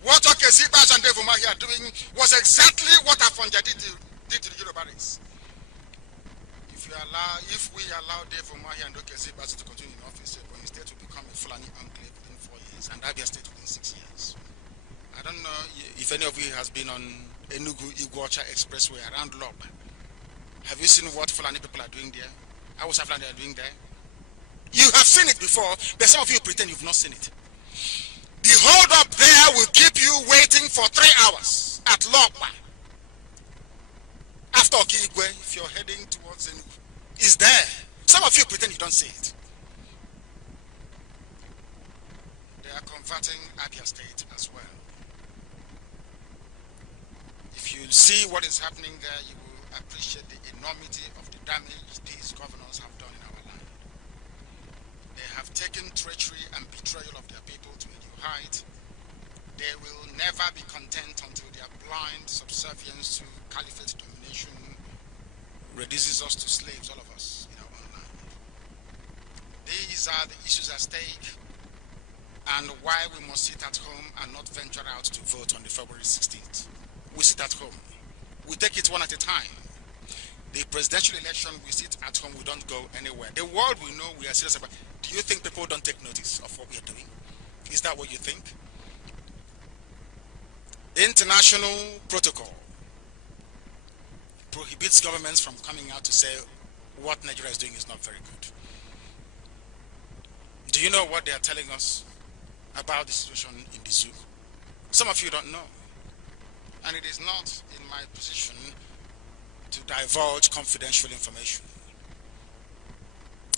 What Okezi Basu and Dave Umahi are doing was exactly what Afonja did to the Yoruba race. If we allow Dave Umahi and Okezi Basu to continue in office, Ebonyi State will become a Fulani enclave within 4 years, and Abia State within 6 years. I don't know if any of you has been on Enugu-Iguacha Expressway around Lob. Have you seen what Fulani people are doing there? How Fulani are doing there? You have seen it before, but some of you pretend you've not seen it. The hold up there will keep you waiting for 3 hours at Loba. After Okigwe, if you're heading towards Enugu, is there. Some of you pretend you don't see it. They are converting Abia State as well. If you see what is happening there, you will appreciate the enormity of the damage these governors have done in our land. They have taken treachery and betrayal of their people to a new height. light, they will never be content until their blind subservience to caliphate domination reduces us to slaves, all of us, in our own land. These are the issues at stake, and why we must sit at home and not venture out to vote on the February 16th. We sit at home. We take it one at a time. The presidential election, we sit at home, we don't go anywhere. The world we know we are serious about. Do you think people don't take notice of what we are doing? Is that what you think? International protocol prohibits governments from coming out to say what Nigeria is doing is not very good. Do you know what they are telling us about the situation in the zoo? Some of you don't know. And it is not in my position to divulge confidential information.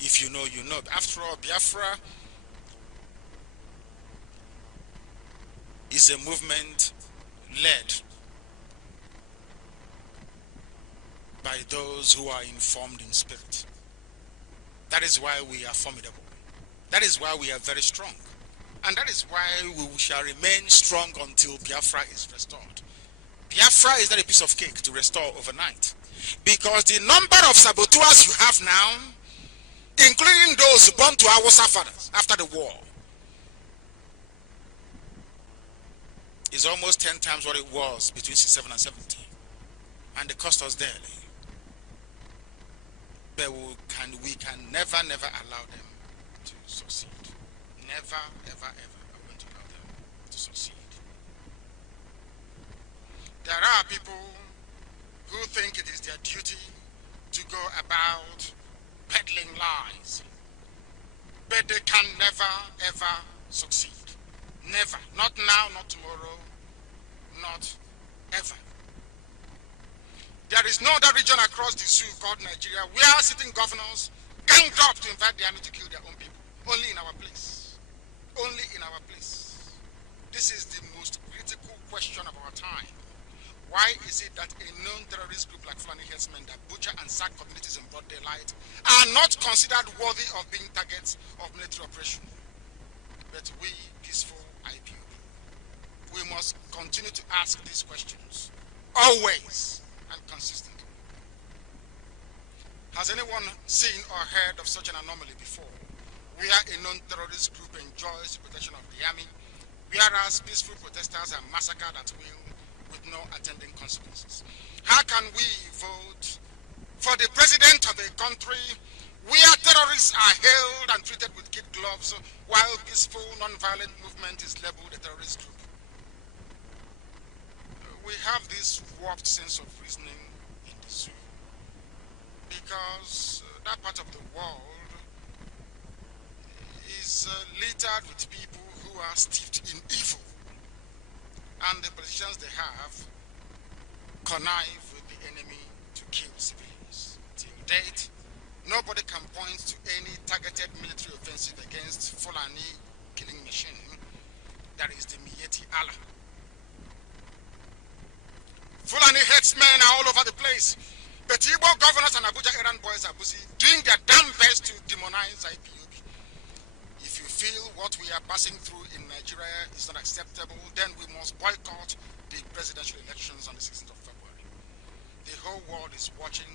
If you know, you know. After all, Biafra is a movement led by those who are informed in spirit. That is why we are formidable. That is why we are very strong. And that is why we shall remain strong until Biafra is restored. Biafra is not a piece of cake to restore overnight. Because the number of saboteurs you have now, including those born to our fathers after the war, is almost 10 times what it was between 67 and 70. And they cost us dearly. But we can never allow them to succeed. Never, ever are going to allow them to succeed. There are people who think it is their duty to go about peddling lies. But they can never, ever succeed. Never. Not now, not tomorrow, not ever. There is no other region across the zoo called Nigeria where sitting governors ganged up to invite the army to kill their own people. Only in our place. Only in our place. This is the most critical question of our time. Why is it that a known terrorist group like Fulani herdsmen that butcher and sack communities in broad daylight are not considered worthy of being targets of military operation? But we, peaceful IPOB, we must continue to ask these questions, always and consistently. Has anyone seen or heard of such an anomaly before, where a known terrorist group enjoys the protection of the army, whereas peaceful protesters are massacred at will with no attending consequences? How can we vote for the president of a country where terrorists are hailed and treated with kid gloves, while peaceful, non-violent movement is labeled a terrorist group? We have this warped sense of reasoning in the zoo because that part of the world is littered with people who are steeped in evil, and the politicians they have connive with the enemy to kill civilians. Till date, nobody can point to any targeted military offensive against Fulani killing machine. That is the Miyetti Allah. Fulani headsmen are all over the place. But Igbo governors and Abuja errand boys are busy doing their damn best to demonize IPOB. If you feel what we are passing through in Nigeria is not acceptable, then we must boycott the presidential elections on the 16th of February. The whole world is watching,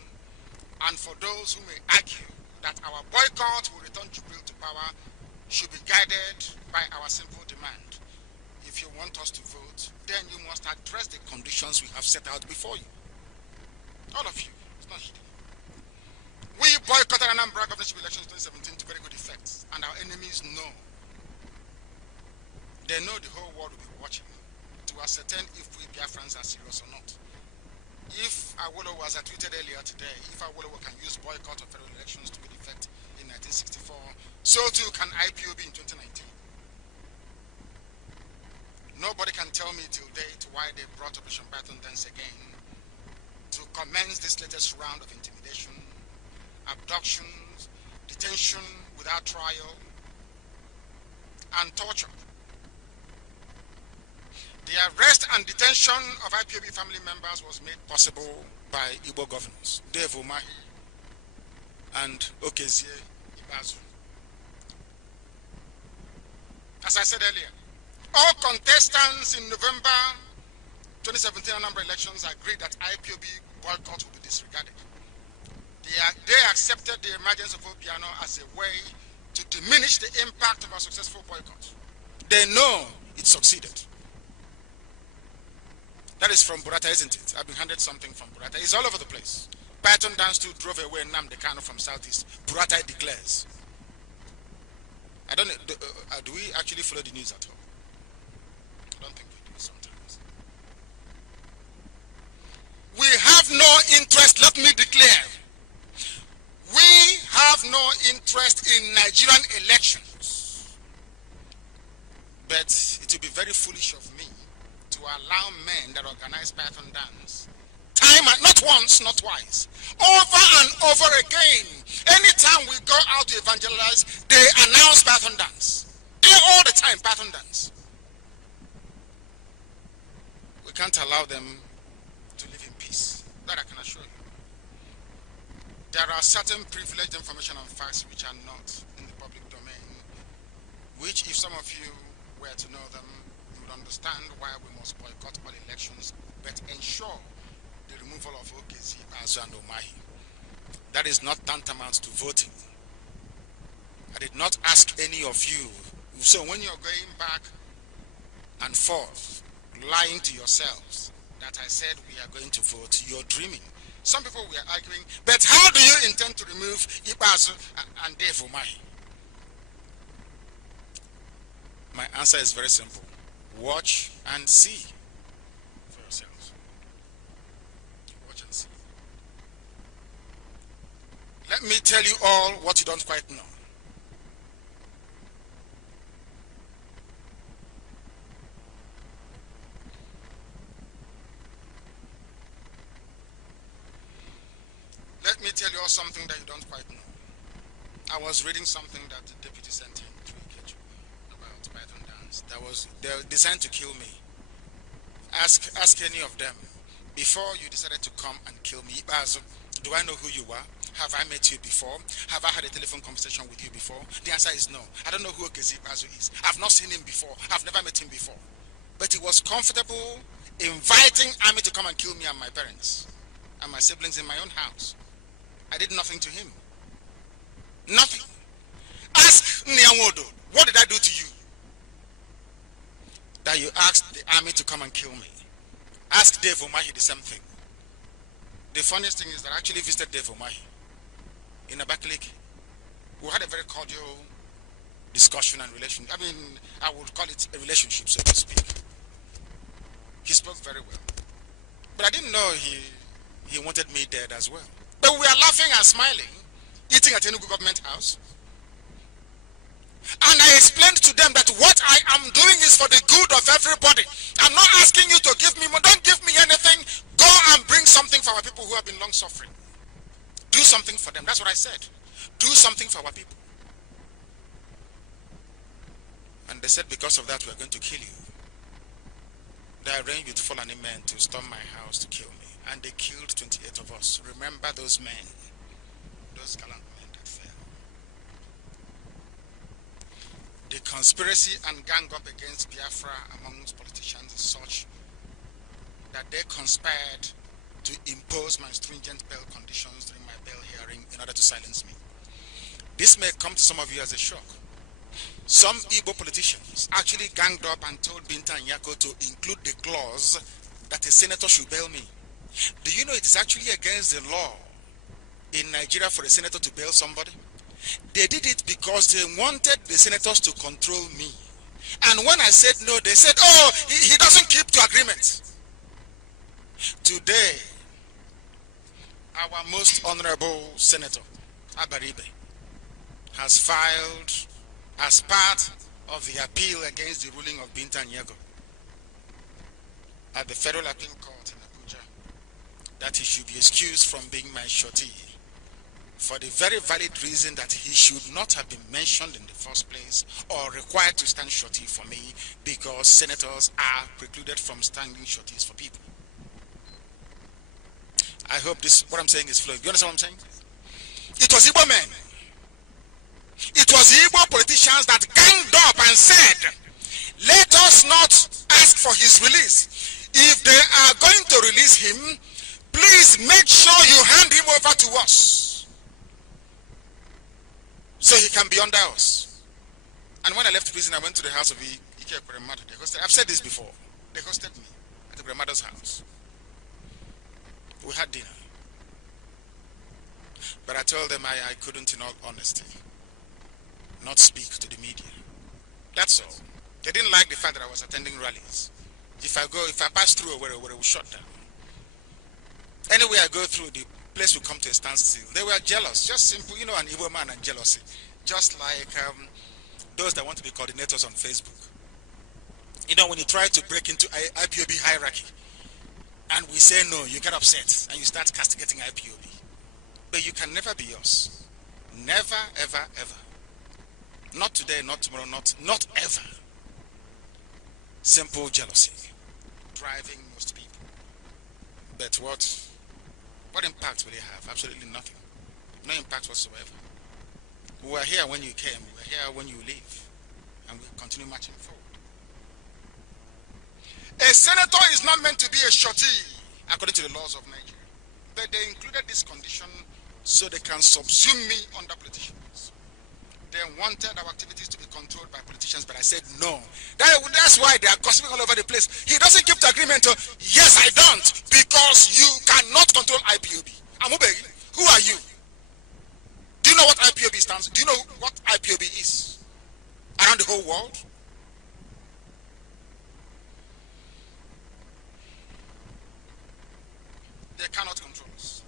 and for those who may argue that our boycott will return Jubilee to power, should be guided by our simple demand. If you want us to vote, then you must address the conditions we have set out before you. All of you. It's not hidden. We boycotted Anambra governorship elections 2017 to very good effect, and our enemies know. They know the whole world will be watching to ascertain if we Biafrans are serious or not. If Awolowo, as I tweeted earlier today, if Awolowo can use boycott of federal elections to good effect in 1964, so too can IPOB in 2019. Nobody can tell me till date why they brought Operation Baton Dance again to commence this latest round of intimidation, abductions, detention without trial, and torture. The arrest and detention of IPOB family members was made possible by Igbo governors, Dave Umahi and Okezie Ibazu. As I said earlier, All contestants in November 2017 Anambra elections agreed that IPOB boycott will be disregarded. They accepted the emergence of Obiano as a way to diminish the impact of a successful boycott. They know it succeeded. That is from Burata, isn't it? I've been handed something from Burata. It's all over the place. Python Dance 2 drove away Nnamdi Kanu from Southeast. Burata declares. I don't know, do we actually follow the news at all? I don't think we do sometimes. We have no interest, let me declare. We have no interest in Nigerian elections. But it will be very foolish of me to allow men that organize Python Dance time and not once, not twice, over and over again. Anytime we go out to evangelize, they announce Python Dance. All the time, Python Dance. We can't allow them to live in peace. That I can assure you. There are certain privileged information and facts which are not in the public domain, which if some of you were to know them, you would understand why we must boycott all elections, but ensure the removal of OKZ, Azu, and Omahi. That is not tantamount to voting. I did not ask any of you. So when you're going back and forth, lying to yourselves, that I said we are going to vote, you're dreaming. Some people were arguing, but how do you intend to remove Ibazu and Dave Omahi? My answer is very simple. Watch and see for yourselves. Watch and see. Let me tell you all what you don't quite know. Let me tell you all something that you don't quite know. I was reading something that the deputy sent in through Ikeju about Python Dance. They're designed to kill me. Ask any of them. Before you decided to come and kill me, do I know who you are? Have I met you before? Have I had a telephone conversation with you before? The answer is no. I don't know who Okezi Ibazu is. I've not seen him before. I've never met him before. But he was comfortable inviting army to come and kill me and my parents and my siblings in my own house. I did nothing to him. Nothing. Ask Nyamodo, what did I do to you? That you asked the army to come and kill me. Ask Dave Omahi the same thing. The funniest thing is that I actually visited Dave Omahi in Abakaliki. We had a very cordial discussion and relation. I mean, I would call it a relationship, so to speak. He spoke very well. But I didn't know he wanted me dead as well. But we are laughing and smiling, eating at Enugu government house. And I explained to them that what I am doing is for the good of everybody. I'm not asking you to give me more. Don't give me anything. Go and bring something for our people who have been long suffering. Do something for them. That's what I said. Do something for our people. And they said because of that we are going to kill you. They arranged with Fulani men to storm my house to kill me. And they killed 28 of us. Remember those men. Those gallant men that fell. The conspiracy and gang up against Biafra amongst politicians is such that they conspired to impose my stringent bail conditions during my bail hearing in order to silence me. This may come to some of you as a shock. Some Igbo politicians actually ganged up and told Binta and Yako to include the clause that a senator should bail me. Do you know it is actually against the law in Nigeria for a senator to bail somebody? They did it because they wanted the senators to control me. And when I said no, they said, oh, he doesn't keep to agreements. Today, our most honorable senator, Abaribe, has filed as part of the appeal against the ruling of Binta Nyego at the Federal Appeal Court in Abuja that he should be excused from being my shorty for the very valid reason that he should not have been mentioned in the first place or required to stand shorty for me because senators are precluded from standing shorties for people. I hope what I'm saying is flowing. You understand what I'm saying? It was Igbo men. It was Igbo politicians that ganged up and said, let us not ask for his release. If they are going to release him, please make sure you hand him over to us so he can be under us. And when I left prison, I went to the house of Ike Kuremadu. I've said this before. They hosted me at the grandmother's house. We had dinner. But I told them I couldn't, in all honesty, not speak to the media. That's all. They didn't like the fact that I was attending rallies. If I pass through where it will shut down. Anyway, I go through, the place will come to a standstill. They were jealous, just simple, you know, an evil man and jealousy. Just like those that want to be coordinators on Facebook. You know, when you try to break into IPOB hierarchy, and we say no, you get upset, and you start castigating IPOB. But you can never be us. Never, ever, ever. Not today, not tomorrow, not ever. Simple jealousy, driving most people. But what impact will they have? Absolutely nothing. No impact whatsoever. We were here when you came, we were here when you leave, and we continue marching forward. A senator is not meant to be a shorty, according to the laws of Nigeria. But they included this condition so they can subsume me under politicians. They wanted our activities to be controlled by politicians, but I said no. That's why they are gossiping all over the place. He doesn't keep the agreement. Yes, I don't, because you cannot control IPOB. Amubegi, who are you? Do you know what IPOB stands for? Do you know what IPOB is around the whole world? They cannot control us.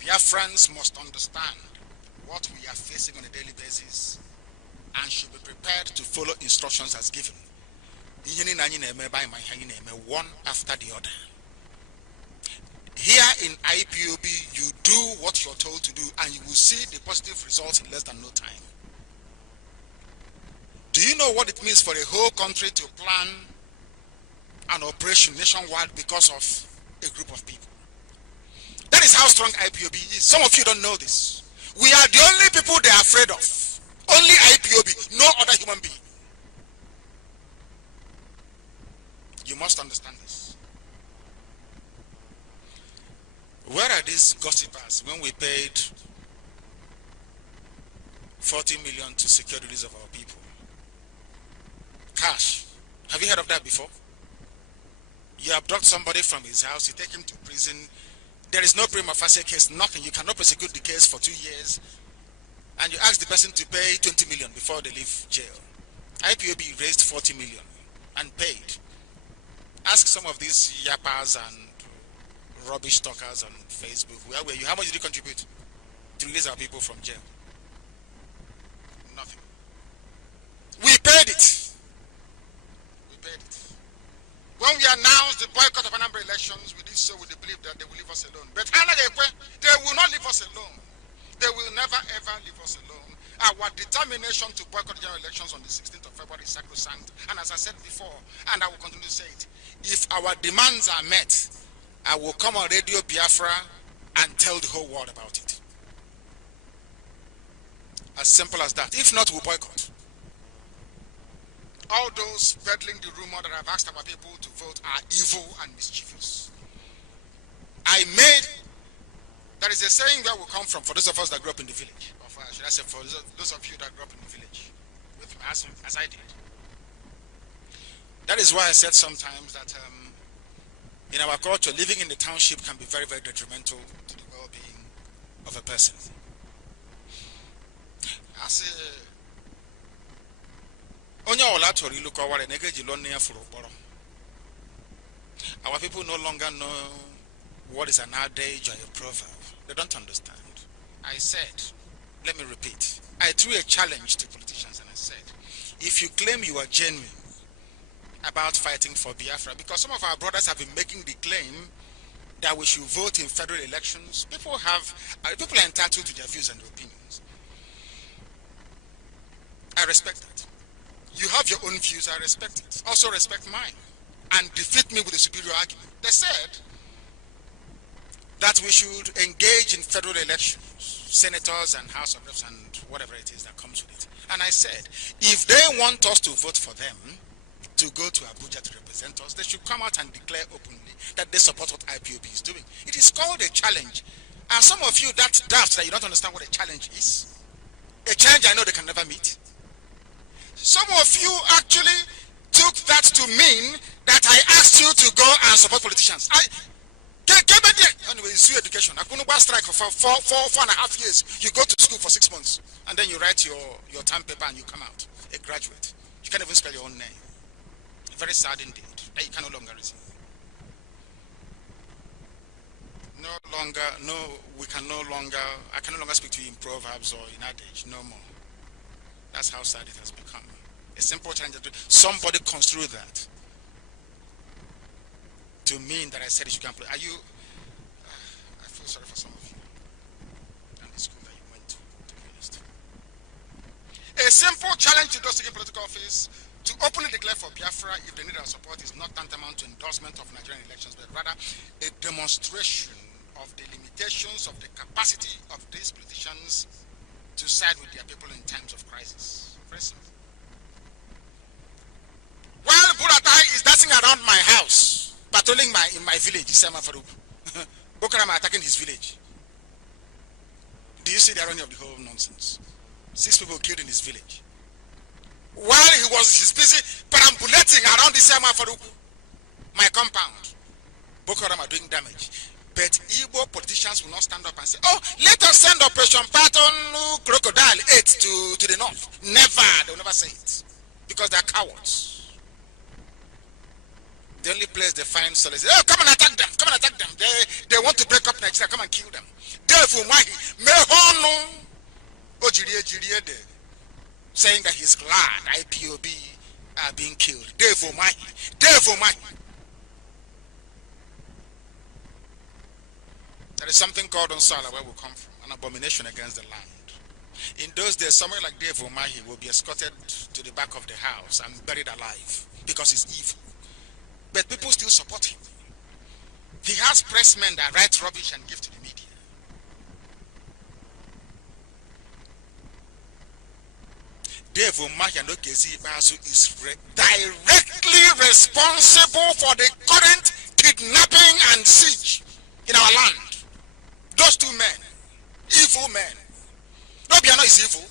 Biafrans must understand what we are facing on a daily basis and should be prepared to follow instructions as given. One after the other. Here in IPOB, you do what you're told to do and you will see the positive results in less than no time. Do you know what it means for a whole country to plan an operation nationwide because of a group of people? That is how strong IPOB is. Some of you don't know this. We are the only people they are afraid of. Only IPOB, no other human being. You must understand this. Where are these gossipers when we paid 40 million to secure the release of our people? Cash. Have you heard of that before? You abduct somebody from his house, you take him to prison. There is no prima facie case, nothing. You cannot prosecute the case for 2 years. And you ask the person to pay 20 million before they leave jail. IPOB raised 40 million and paid. Ask some of these yappers and rubbish talkers on Facebook, where were you? How much did you contribute to release our people from jail? Nothing. We paid it. We paid it. When we announced the boycott of Anambra elections, we did so with the belief that they will leave us alone. But they will not leave us alone. They will never ever leave us alone. Our determination to boycott the general elections on the 16th of February is sacrosanct. And as I said before, and I will continue to say it, if our demands are met, I will come on Radio Biafra and tell the whole world about it. As simple as that. If not, we'll boycott. All those peddling the rumor that I've asked our people to vote are evil and mischievous. There is a saying where we come from, for those of us that grew up in the village, or should I say for those of you that grew up in the village, with me, as I did. That is why I said sometimes that in our culture, living in the township can be very, very detrimental to the well-being of a person. I say, our people no longer know what is an adage or a proverb. They don't understand. I said, let me repeat, I threw a challenge to politicians and I said, if you claim you are genuine about fighting for Biafra, because some of our brothers have been making the claim that we should vote in federal elections, people are entitled to their views and opinions. I respect that. You have your own views, I respect it. Also respect mine. And defeat me with a superior argument. They said, that we should engage in federal elections, senators and House of Reps and whatever it is that comes with it. And I said, if they want us to vote for them to go to Abuja to represent us, they should come out and declare openly that they support what IPOB is doing. It is called a challenge. And some of you that daft that you don't understand what a challenge is. A challenge I know they can never meet. Some of you actually took that to mean that I asked you to go and support politicians. Anyway, it's your education. I couldn't strike for four and a half years. You go to school for 6 months, and then you write your term paper and you come out a graduate. You can't even spell your own name. Very sad indeed that you can no longer reason. I can no longer speak to you in proverbs or in adage, no more. That's how sad it has become. A simple challenge. Somebody construe that to mean that I said you can play. I feel sorry for some of you and the school that you went to be honest. A simple challenge to those seeking political office to openly declare for Biafra if they need our support is not tantamount to endorsement of Nigerian elections, but rather a demonstration of the limitations of the capacity of these politicians to side with their people in times of crisis. Very simple. While Buratai is dancing around my house, patrolling in my village, Boko Haram are attacking his village. Do you see the irony of the whole nonsense? 6 people killed in his village. While he's busy perambulating around this my compound, Boko Haram are doing damage. But Igbo politicians will not stand up and say, oh, let us send Operation Patton Crocodile 8 to the north. Never. They will never say it. Because they are cowards. The only place they find solace is, oh, come and attack them. Come and attack them. They want to break up Nigeria. Come and kill them. Saying that he's glad IPOB are being killed. There is something called Onsala where we come from, an abomination against the land. In those days, someone like Dave Omahi will be escorted to the back of the house and buried alive because he's evil. But people still support him. He has pressmen that write rubbish and give to the media. Dave Omahi and Okezi Ibazu is directly responsible for the current kidnapping and siege in our land. Those 2 men, evil men. Nobiano is evil.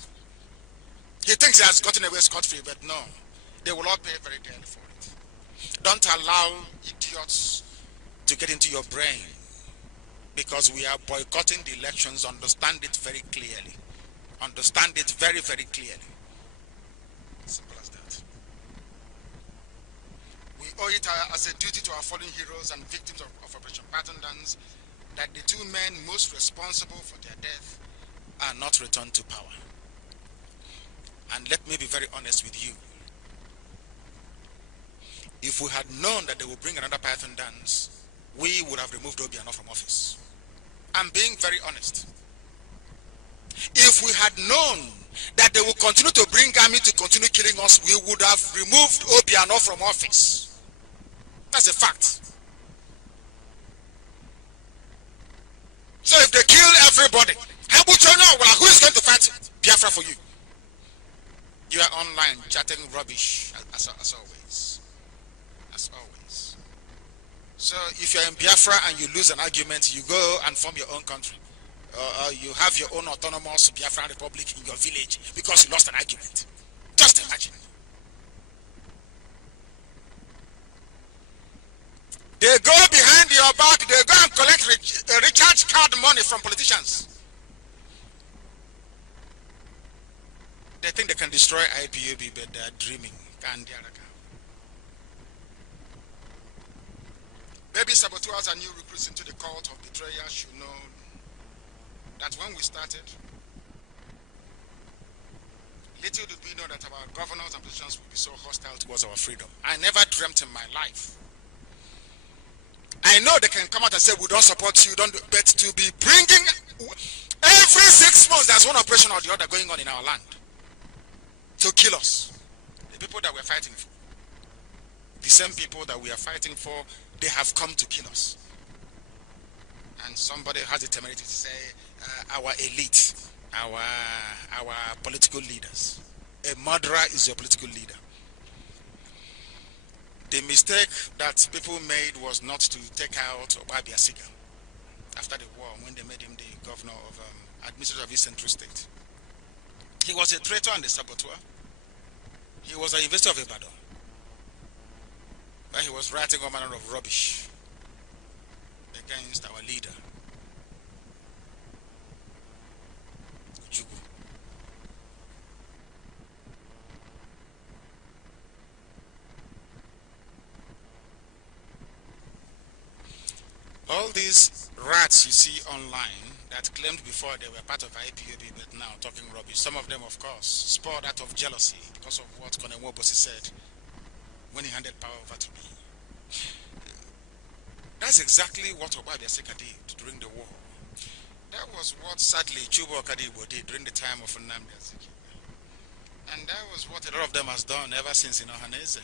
He thinks he has gotten away scot-free, but no. They will all pay very dearly for it. Don't allow idiots to get into your brain because we are boycotting the elections. Understand it very clearly. Understand it very, very clearly. Simple as that. We owe it as a duty to our fallen heroes and victims of Operation Pattern Dance that the 2 men most responsible for their death are not returned to power. And let me be very honest with you. If we had known that they would bring another Python dance, we would have removed Obiano from office. I'm being very honest. If we had known that they would continue to bring army to continue killing us, we would have removed Obiano from office. That's a fact. So if they kill everybody, who is going to fight Biafra for you? You are online chatting rubbish as always. As always. So if you're in Biafra and you lose an argument, you go and form your own country. You have your own autonomous Biafra republic in your village because you lost an argument. Just imagine. They go behind your back, they go and collect recharge card money from politicians. They think they can destroy IPOB, but they are dreaming. Baby saboteurs and new recruits into the cult of betrayal should know that when we started, little did we know that our governors and politicians would be so hostile towards our freedom. I never dreamt in my life. I know they can come out and say, we don't support you, but to be bringing, every 6 months there's one operation or the other going on in our land to kill us. The people that we're fighting for, the same people that we are fighting for, they have come to kill us. and somebody has the temerity to say our elite, our political leaders. A murderer is your political leader. The mistake that people made was not to take out Obabi Asiga after the war when they made him the governor of administrator of East Central State. He was a traitor and a saboteur. He was an investor of Ibadan, where he was writing all manner of rubbish against our leader, Jugu. All these rats you see online that claimed before they were part of IPOB but now talking rubbish, some of them, of course, spurred out of jealousy because of what Colonel Wobosi said when he handed power over to me. That's exactly what Obabi Asika did during the war. That was what, sadly, Chubo Okadibo did during the time of Nnamdi. And that was what a lot of them has done ever since in Ohanese.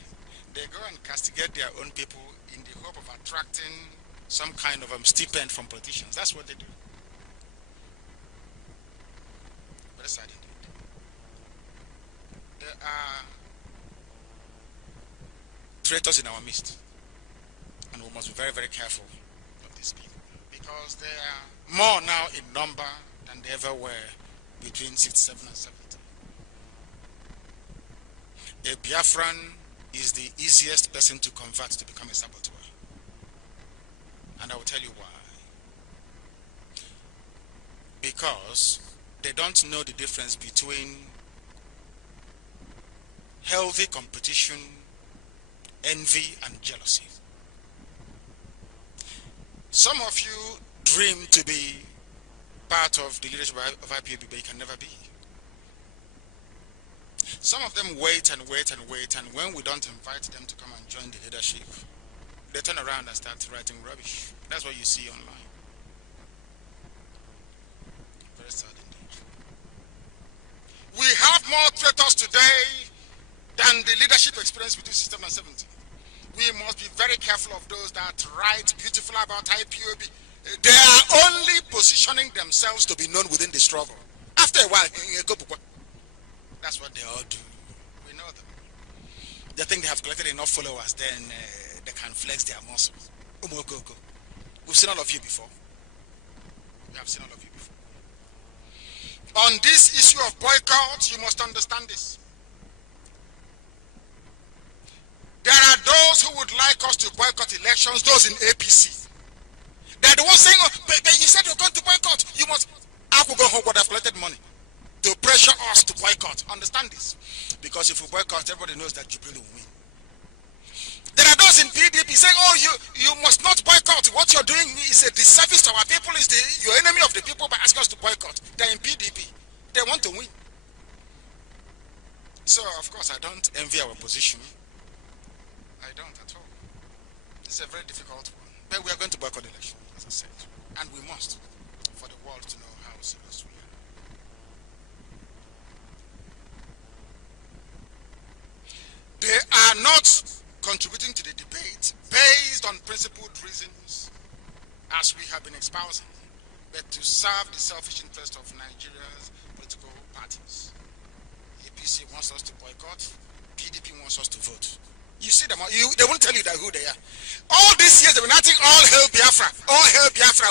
They go and castigate their own people in the hope of attracting some kind of stipend from politicians. That's what they do. Very sad indeed. There are traitors in our midst, and we must be very, very careful of these people, because they are more now in number than they ever were between 67 and 70. A Biafran is the easiest person to convert to become a saboteur. And I will tell you why. Because they don't know the difference between healthy competition, envy, and jealousy. Some of you dream to be part of the leadership of IPOB, but you can never be. Some of them wait and wait and wait, and when we don't invite them to come and join the leadership, they turn around and start writing rubbish. That's what you see online. Very sad indeed. We have more traitors today than the leadership experience between 67 and 70. We must be very careful of those that write beautiful about IPOB. They are only positioning themselves to be known within the struggle. After a while, that's what they all do. We know them. They think they have collected enough followers, then they can flex their muscles. We've seen all of you before. We have seen all of you before. On this issue of boycott, you must understand this. There are those who would like us to boycott elections, those in APC. They're the ones saying, oh, but you said you're going to boycott. You must. I could go home, but I've collected money to pressure us to boycott. Understand this? Because if we boycott, everybody knows that Jubilee will win. There are those in PDP saying, oh, you must not boycott. What you're doing is a disservice to our people, is you're enemy of the people by asking us to boycott. They're in PDP. They want to win. So, of course, I don't envy our position. I don't at all. It's a very difficult one. But we are going to boycott the election, as I said. And we must, for the world to know how serious we are. They are not contributing to the debate based on principled reasons, as we have been espousing, but to serve the selfish interest of Nigeria's political parties. APC wants us to boycott, PDP wants us to vote. You see them, they won't tell you that who they are. All these years they've been acting all hail Biafra,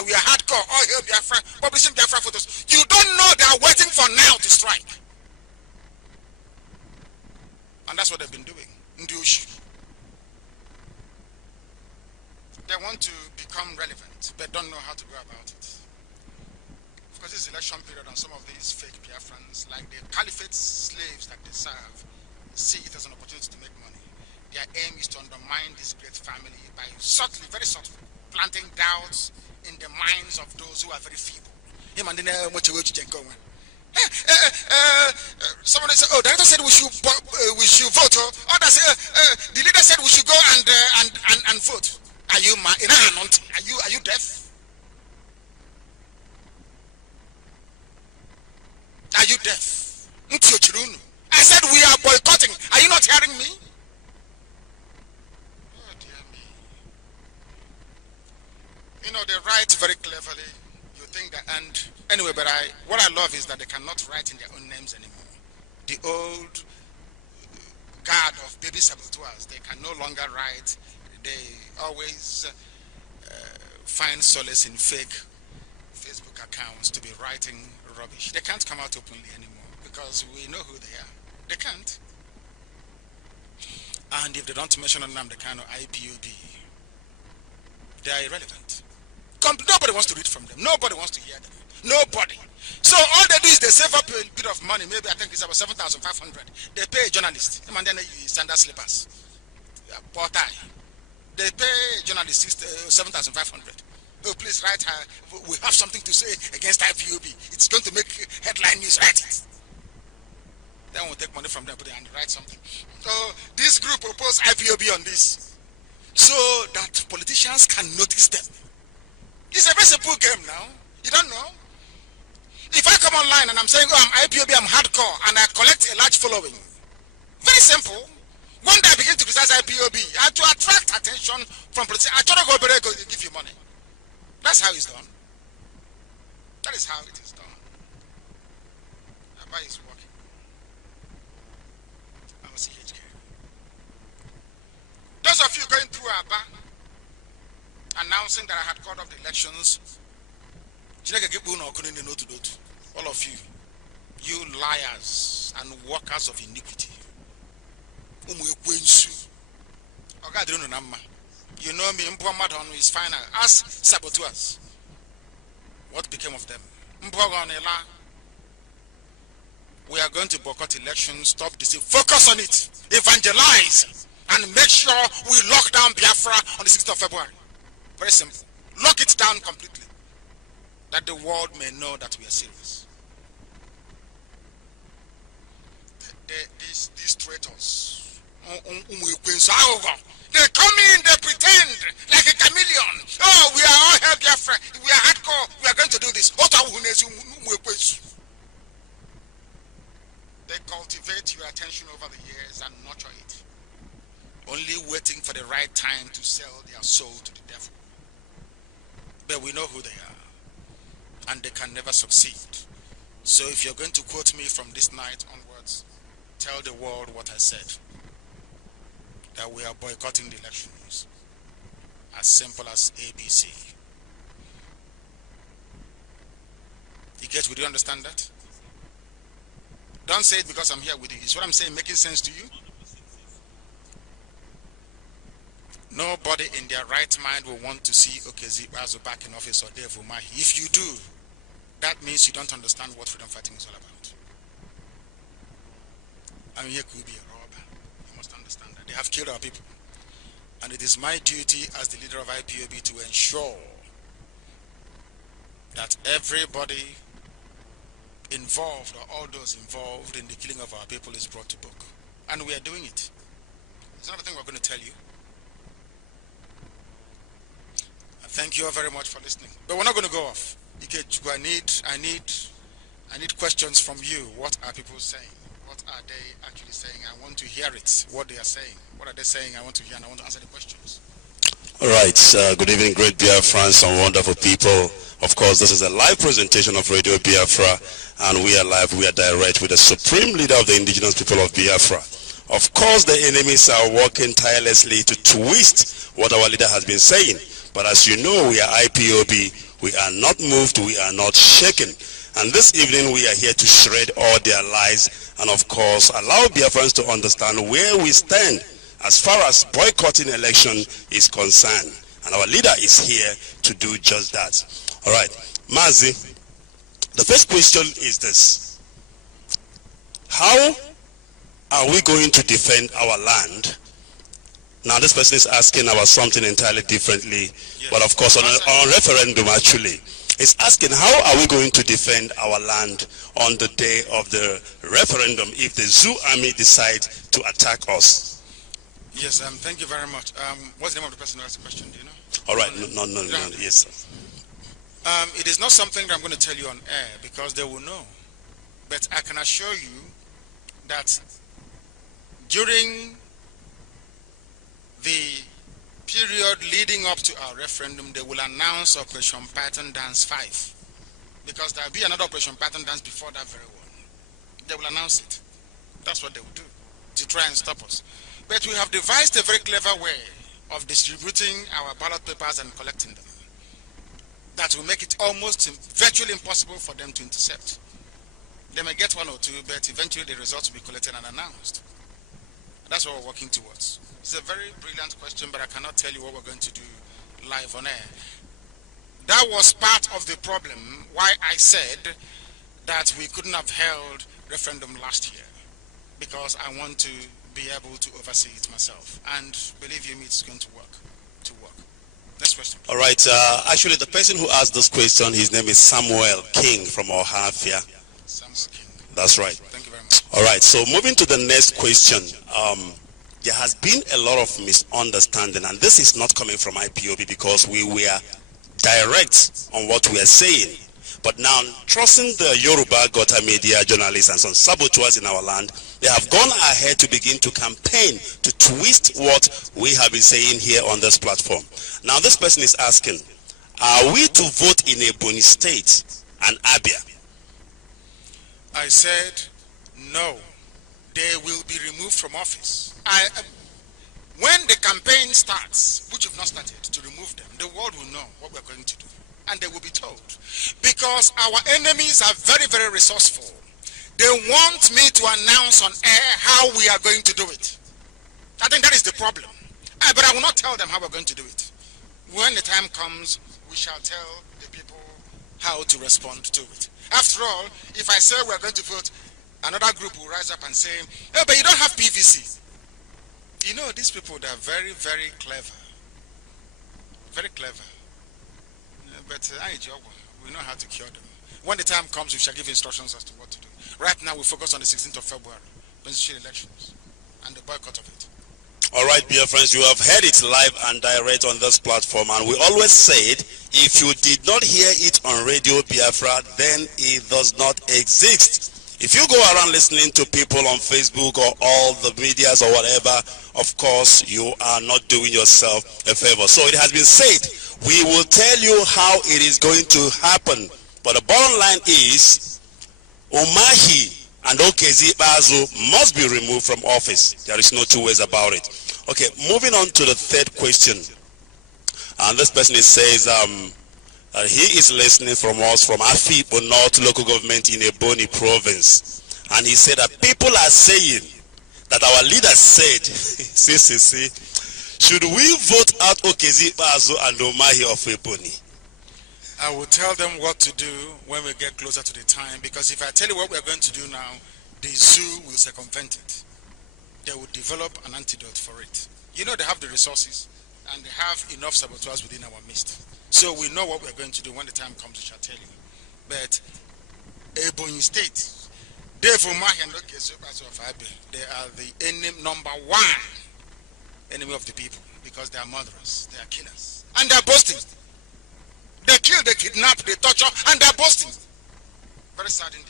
we are hardcore, all hail Biafra, publishing Biafra photos. You don't know they are waiting for now to strike. And that's what they've been doing. They want to become relevant, but don't know how to go about it. Of course, this election period, and some of these fake Biafrans, like the caliphate slaves that they serve, see it as an opportunity to make money. Their aim is to undermine this great family by subtly, very subtly, planting doubts in the minds of those who are very feeble. Somebody said, oh, the director said we should vote. Others say, the leader said we should go and vote. Are you mad? Are you deaf? Are you deaf? I said we are boycotting. Are you not hearing me? Oh dear me. You know, they write very cleverly. You think that, and anyway, but what I love is that they cannot write in their own names anymore. The old guard of baby saboteurs, they can no longer write. They always find solace in fake Facebook accounts to be writing rubbish. They can't come out openly anymore because we know who they are. They can't. And if they don't mention Nnamdi Kanu IPOB, they are irrelevant. Nobody wants to read from them. Nobody wants to hear them. Nobody. So all they do is they save up a bit of money. Maybe I think it's about 7,500. They pay a journalist. And then they use sandal slippers. Poor tie. They pay a journalist 7,500. Oh, please write her. We have something to say against IPOB. It's going to make headline news. Write it. Then we'll take money from them and write something. So this group oppose IPOB on this, so that politicians can notice them. It's a very simple game now. You don't know. If I come online and I'm saying, oh, I'm IPOB, I'm hardcore, and I collect a large following, very simple. One day I begin to criticize IPOB, and to attract attention from politicians, I try to go give you money. That's how it's done. That is how it is done. Abba is working. I'm a CHK. Those of you going through Abba, announcing that I had called off the elections, all of you, you liars and workers of iniquity. You know me, Mpwamadon is final. Ask saboteurs. What became of them? We are going to boycott elections, stop this, focus on it, evangelize, and make sure we lock down Biafra on the 6th of February. Very simple. Lock it down completely, that the world may know that we are serious. These traitors, they come in, they pretend like a chameleon. Oh, we are all here, Biafra. We are hardcore. We are going to do this. They cultivate your attention over the years and nurture it, only waiting for the right time to sell their soul to the devil. But we know who they are, and they can never succeed. So if you're going to quote me from this night onwards, tell the world what I said, that we are boycotting the elections. As simple as ABC. Do you understand that? Don't say it because I'm here with you. Is what I'm saying making sense to you? Nobody in their right mind will want to see Okezi Bazo back in office or Dave Umahi. If you do, that means you don't understand what freedom fighting is all about. I mean, here could be a robber. You must understand that. They have killed our people. And it is my duty as the leader of IPOB to ensure that everybody involved, or all those involved in the killing of our people, is brought to book. And we are doing it. There's another thing we're going to tell you. Thank you all very much for listening. But we're not going to go off. I need questions from you. What are people saying? What are they actually saying? I want to hear it, what they are saying. What are they saying? I want to hear, and I want to answer the questions. All right. Good evening, great Biafrans and wonderful people. Of course, this is a live presentation of Radio Biafra, and we are live, we are direct with the supreme leader of the indigenous people of Biafra. Of course, the enemies are working tirelessly to twist what our leader has been saying. But as you know, we are IPOB. We are not moved. We are not shaken. And this evening, we are here to shred all their lies and, of course, allow Biafrans to understand where we stand as far as boycotting election is concerned. And our leader is here to do just that. All right. MAZI, the first question is this. How are we going to defend our land? Now, this person is asking about something entirely differently, yes. But of course on a referendum actually. It's asking how are we going to defend our land on the day of the referendum if the Zoo army decides to attack us? Yes, thank you very much. What's the name of the person who asked the question, do you know? All right, no, yes, sir. It is not something that I'm going to tell you on air because they will know. But I can assure you that during the period leading up to our referendum, they will announce Operation Pattern Dance 5. Because there will be another Operation Pattern Dance before that very one. They will announce it. That's what they will do, to try and stop us. But we have devised a very clever way of distributing our ballot papers and collecting them. That will make it almost virtually impossible for them to intercept. They may get one or two, but eventually the results will be collected and announced. That's what we're working towards. It's a very brilliant question, but I cannot tell you what we're going to do live on air. That was part of the problem why I said that we couldn't have held referendum last year, because I want to be able to oversee it myself. And believe you me, it's going to work. Next question. All right. Actually, the person who asked this question, his name is Samuel King from Ohafia. Samuel King. That's right. Thank you very much. All right. So moving to the next question. There has been a lot of misunderstanding, and this is not coming from IPOB because we were direct on what we are saying. But now, trusting the Yoruba Gota media journalists and some saboteurs in our land, they have gone ahead to begin to campaign to twist what we have been saying here on this platform. Now, this person is asking, are we to vote in Ebonyi State and Abia? I said, no. They will be removed from office. When the campaign starts, which we've not started, to remove them, the world will know what we're going to do. And they will be told. Because our enemies are very, very resourceful. They want me to announce on air how we are going to do it. I think that is the problem. But I will not tell them how we're going to do it. When the time comes, we shall tell the people how to respond to it. After all, if I say we're going to vote, another group will rise up and say, oh, but you don't have PVC. You know, these people, they're very, very clever. Very clever. But we know how to cure them. When the time comes, we shall give instructions as to what to do. Right now, we focus on the 16th of February, presidential elections, and the boycott of it. All right, dear friends, you have heard it live and direct on this platform, and we always said, if you did not hear it on Radio Biafra, then it does not exist. If you go around listening to people on Facebook or all the medias or whatever, of course, you are not doing yourself a favor. So it has been said, we will tell you how it is going to happen. But the bottom line is, Umahi and Okezi Bazu must be removed from office. There is no two ways about it. Okay, moving on to the third question. And this person says, he is listening from us from Afipo North local government in Ebonyi province. And he said that people are saying that our leader said, should we vote out Okezi Bazu and Umahi of Ebonyi? I will tell them what to do when we get closer to the time, because if I tell you what we're going to do now, the zoo will circumvent it. They will develop an antidote for it. You know, they have the resources and they have enough saboteurs within our midst. So we know what we're going to do. When the time comes, we shall tell you. But Ebonyi State, they are the enemy, number one enemy of the people, because they are murderers, they are killers, and they are boasting. They kill, they kidnap, they torture, and they are boasting. Very sad indeed.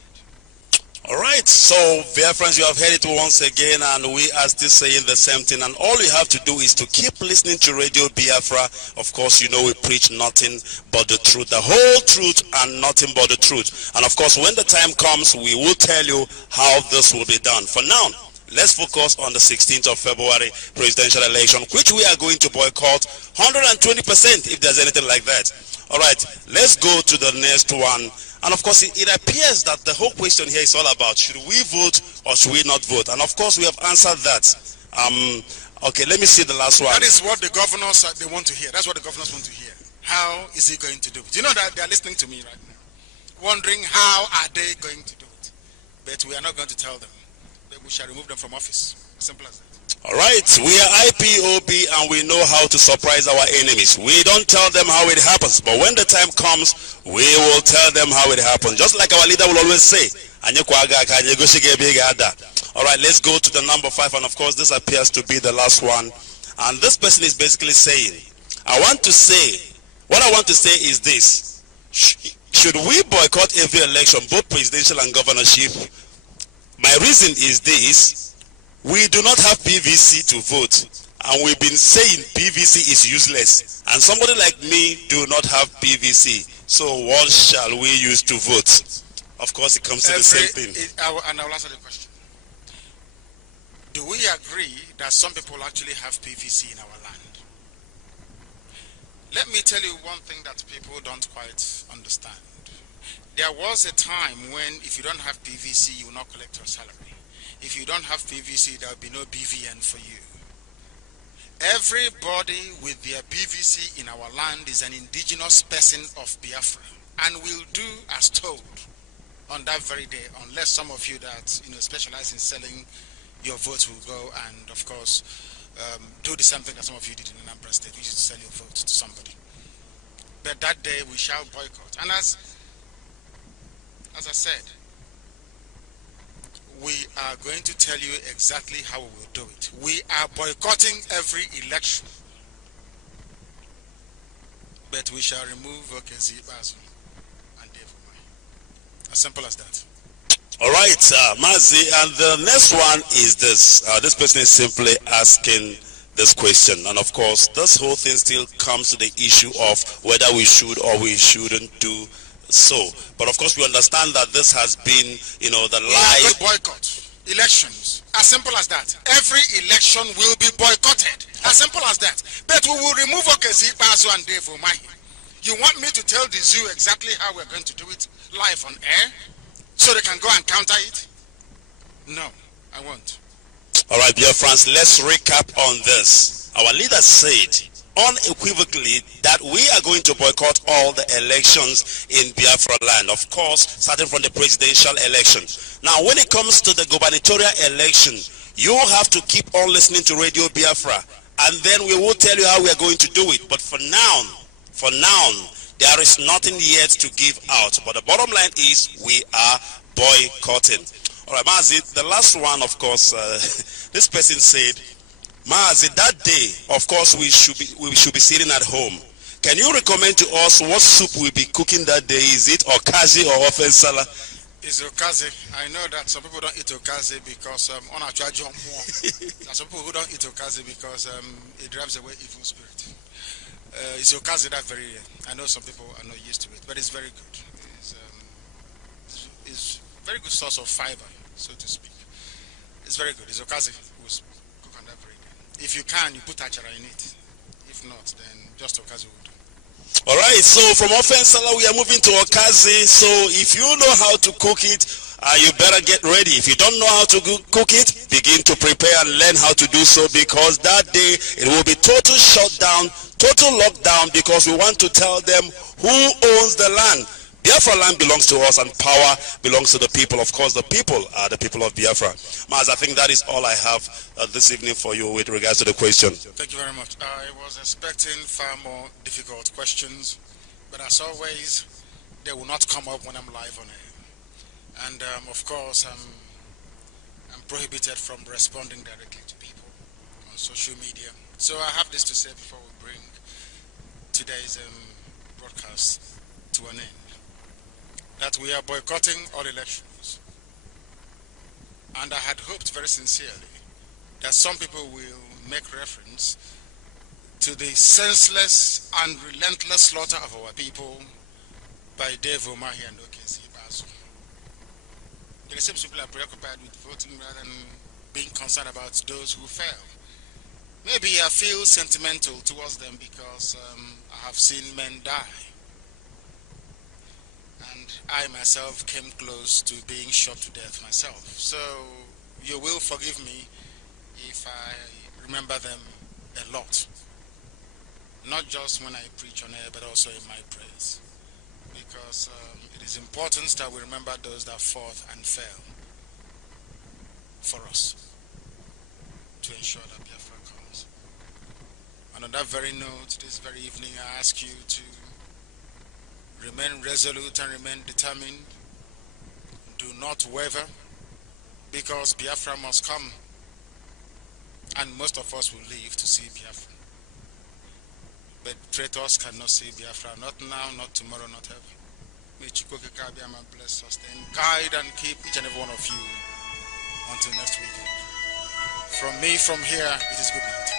All right, so dear friends, you have heard it once again, and we are still saying the same thing. And all you have to do is to keep listening to Radio Biafra. Of course, you know we preach nothing but the truth, the whole truth, and nothing but the truth. And of course, when the time comes, we will tell you how this will be done. For now, let's focus on the 16th of February presidential election, which we are going to boycott 120% if there's anything like that. All right, let's go to the next one. And of course, it appears that the whole question here is all about, should we vote or should we not vote? And of course, we have answered that. Okay, let me see the last one. That is what the governors, they want to hear. That's what the governors want to hear. How is he going to do it? You know that they are listening to me right now, wondering how are they going to do it. But we are not going to tell them. We shall remove them from office. Simple as that. All right, we are IPOB and we know how to surprise our enemies. We don't tell them how it happens, but when the time comes, we will tell them how it happens. Just like our leader will always say. All right, let's go to the number 5, and of course this appears to be the last one. And this person is basically saying, what I want to say is this. Should we boycott every election, both presidential and governorship? My reason is this. We do not have PVC to vote, And we've been saying PVC is useless. And somebody like me do not have PVC. So what shall we use to vote? Of course, it comes to the same thing. And I will answer the question. Do we agree that some people actually have PVC in our land? Let me tell you one thing that people don't quite understand. There was a time when if you don't have PVC, you will not collect your salary. If you don't have PVC, there will be no BVN for you. Everybody with their PVC in our land is an indigenous person of Biafra and will do as told on that very day, unless some of you that specialize in selling your votes will go and, of course, do the same thing that some of you did in Nnamdi State, which is to sell your vote to somebody. But that day we shall boycott. And as I said, we are going to tell you exactly how we will do it. We are boycotting every election. But we shall remove Okezi Bazu and Devumai. As simple as that. All right, MAZI, and the next one is this. This person is simply asking this question. And of course, this whole thing still comes to the issue of whether we should or we shouldn't do so. But of course, we understand that this has been, the live boycott elections. As simple as that. Every election will be boycotted. As simple as that. But we will remove Okezi Bazu and Devumai. You want me to tell the zoo exactly how we're going to do it live on air? So they can go and counter it? No, I won't. All right, dear friends, let's recap on this. Our leader said unequivocally that we are going to boycott all the elections in Biafra land, of course, starting from the presidential election. Now, when it comes to the gubernatorial election, you have to keep on listening to Radio Biafra, and then we will tell you how we are going to do it. But for now, there is nothing yet to give out. But the bottom line is we are boycotting. All right, MAZI, the last one, of course, this person said, MAZI, that day, of course, we should be sitting at home. Can you recommend to us what soup we'll be cooking that day? Is it okazi or ofensala? It's okazi. I know that some people don't eat okazi because on a charge on more. Some people who don't eat okazi because it drives away evil spirit. It's okazi that very. I know some people are not used to it, but it's very good. It's very good source of fiber, so to speak. It's very good. It's okazi. We'll cook on that very day. If you can, you put achara in it. If not, then just okazi will do. All right. So from ofensala, we are moving to okazi. So if you know how to cook it, you better get ready. If you don't know how to cook it, begin to prepare and learn how to do so, because that day it will be total shutdown, total lockdown, because we want to tell them who owns the land. Biafra land belongs to us and power belongs to the people. Of course, the people are the people of Biafra. Maz, I think that is all I have this evening for you with regards to the question. Thank you very much. I was expecting far more difficult questions, but as always, they will not come up when I'm live on air. And of course, I'm prohibited from responding directly to people on social media. So I have this to say before we bring today's broadcast to an end. That we are boycotting all elections. And I had hoped very sincerely that some people will make reference to the senseless and relentless slaughter of our people by Devumai and Okezi Bazu. It seems people are preoccupied with voting rather than being concerned about those who fell. Maybe I feel sentimental towards them because I have seen men die. And I myself came close to being shot to death myself. So you will forgive me if I remember them a lot. Not just when I preach on air, but also in my prayers. Because it is important that we remember those that fought and fell for us to ensure that Biafra comes. And on that very note, this very evening, I ask you to remain resolute and remain determined. Do not waver, because Biafra must come, and most of us will live to see Biafra. But traitors cannot see Biafra, not now, not tomorrow, not ever. May Chukwuka Abiyama bless, sustain, guide, and keep each and every one of you until next weekend. From me, from here, it is good night.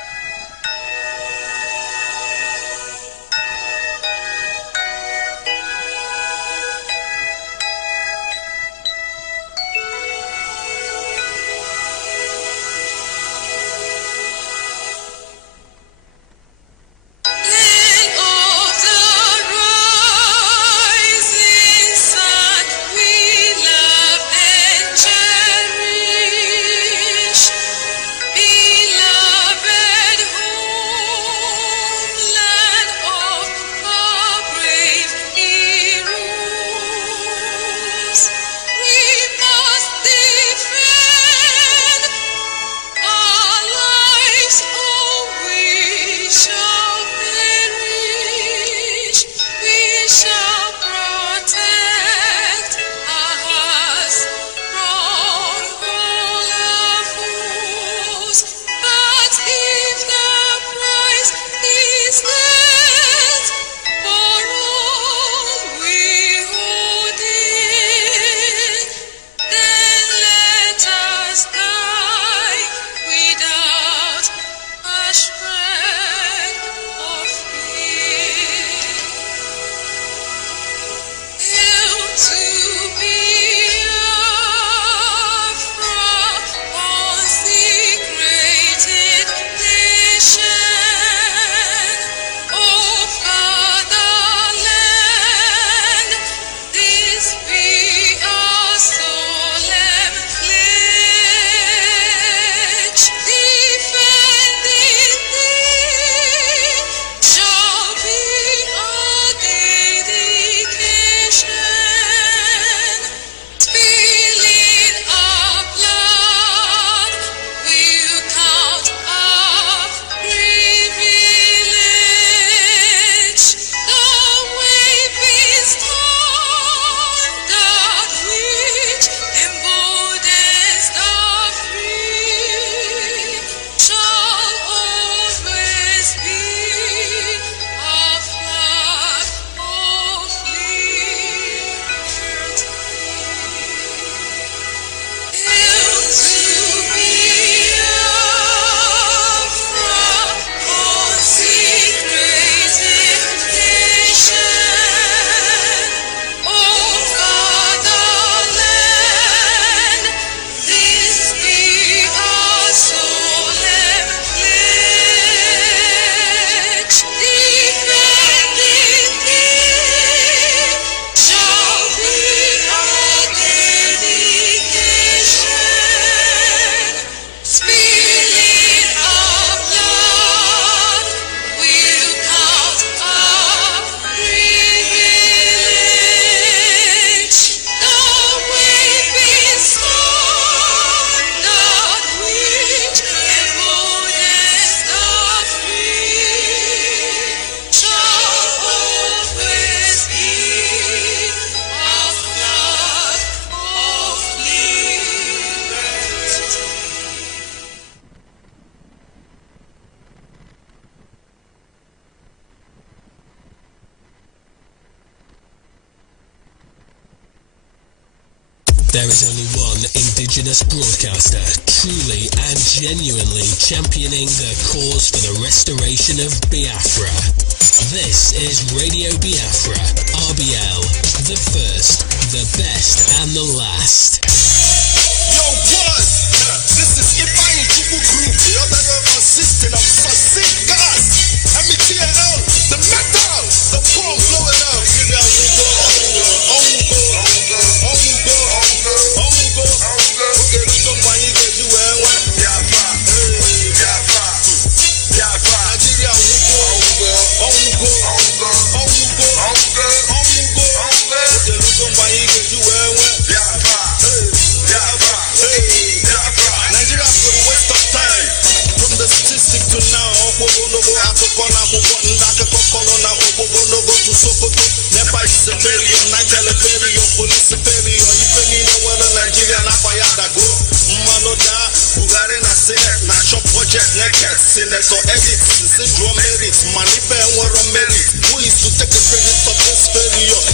There is only one indigenous broadcaster truly and genuinely championing the cause for the restoration of Biafra. This is Radio Biafra, RBL, the first, the best and the last. Yo, what? This is Ifeanyi Chukwu Group, the other consisting of succinct gas, METL, the metal, the bomb blowing up. So edits, syndrome edits, money pay war on merit. Who is to take the credit of this failure?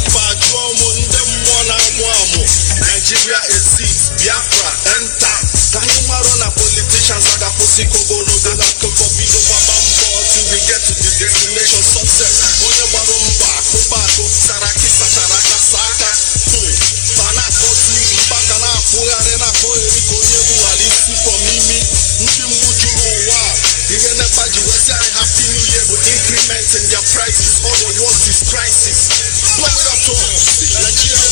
Nigeria exists, Biafra, enter. Can you run a politicians like a pussy kogo no go like a copy of a bambo till we get to the destination success. Onye barumba, kobato, saraki, sataraka, saka. Tanako tu, mbaka na fuyare na koeri konye buhalisi for mimi. Mchimujuru wa. Happy New Year with increments in their prices. All they want is crisis. Blow it up to Nigeria.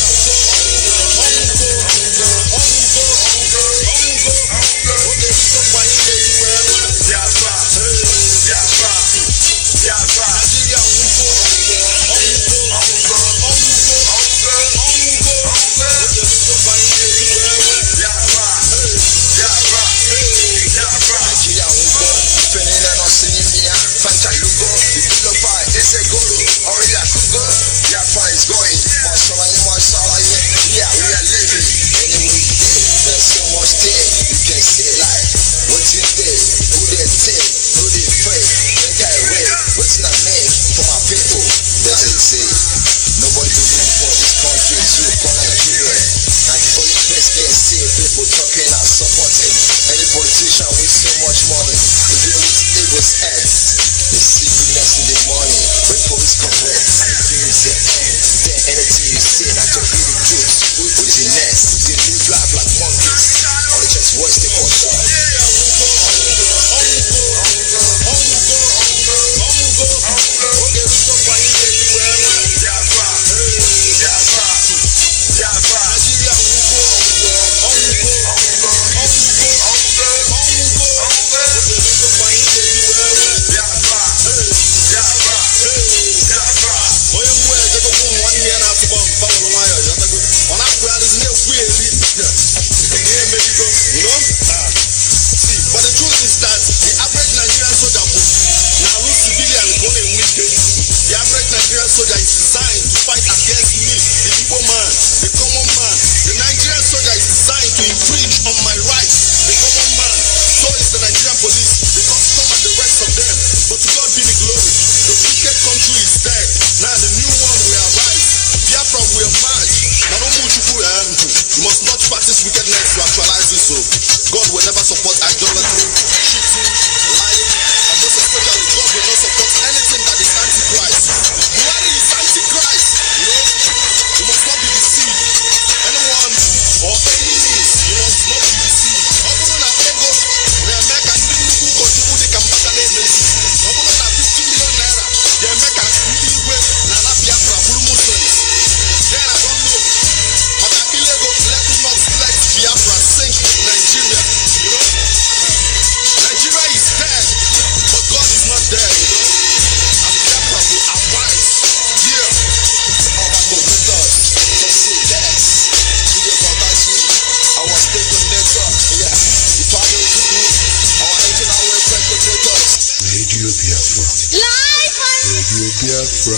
Biafra.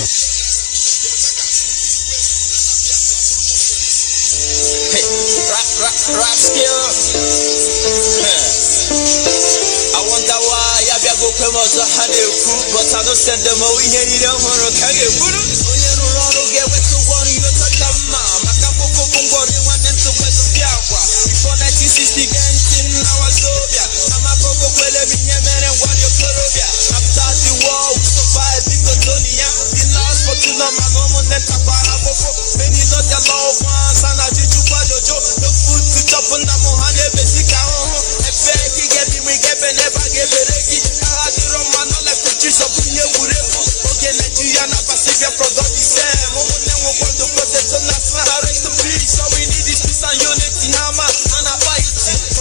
Hey, rap skill. I wonder why I go come out to honey food, but I don't send them away here. You don't want to carry a food. You don't get wet to one, you touch a mom. I can't go for one and to wet to After the war, we survived the Cotonia. The last for too long, my mom and then many not their loved ones, and I did you for Jojo. The food to chop on the Mohane Besica. A fake get me, we get never give it a key. I had the Roman, all like the trees of Punya Bureko. Okay, Nigeria, Pacific, forgot the same. Woman, then we want to protect the national rest of peace. So we need this peace and unity, Nama, and a fight.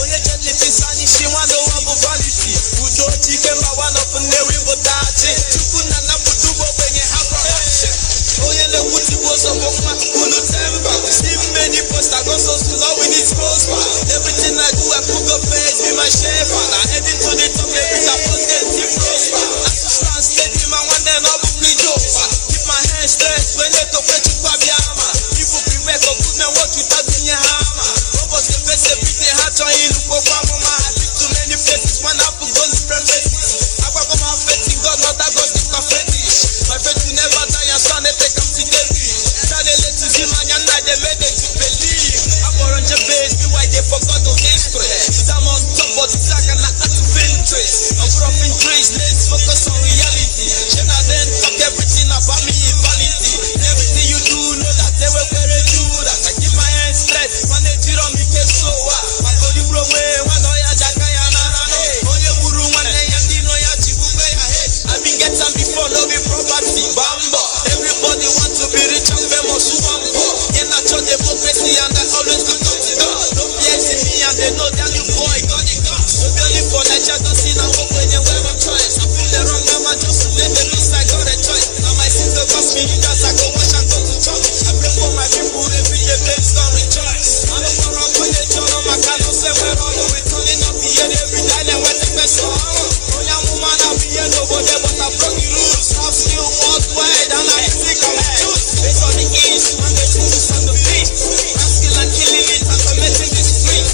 Only get the things and she want to have a vanity. Who don't chicken, but one up in the river, that's it. You couldn't have to do when you have a action. Oh, yeah, the wood was a woman who no temper. Steve many posts I go so slow in his prosper. Everything I do, I put a face in my shape. And I head into the top, every time I get deep prosper. I stand steady, my one then I'll be over. Keep my hands straight when they talk to Fabiama. People be back up, put me what you tag in your hammer. What was the best everything I try in the book? I'm too many places when I put guns in premises. I got my faith in God, not that God is my fetish. My faith will never die and stand and take them to the beach. They let you see man and they made them to believe. I'm on the base, be why they forgot the history. I'm on top of the sack and I had to Pinterest. I'm dropping trees, let's focus on reality. Should I then talk everything about me is vanity. Everything you do, know that they were very do that. I keep my hands straight, when they tell me get so I go the wrong way, when I jakaya nanane. Oh, you buru one day and you know ya chibuke ya head. I've been getting before, no be property, bamba. Everybody want to be rich and famous, wambo. In a church, democracy and I always go to the door. Don't be asking me and they know that you boy got it gun. Don't be only for Nigeria, don't see now walk when you wear a choice. I feel the wrong number, just let them lose like got a choice. Now my sister cost me, just I go wash and go to church. I pray for my people, every day things gonna rejoice. I don't want to put the John on my Kanu, say we're all the way turning up here every day, then we're the best song. Oh, yeah, woman, I'll be here, nobody, but I broke the rules. I'm still worldwide, and I think I'm truth. It's on the east, when they choose on the beat. I'm still like killing it, and I'm making the street.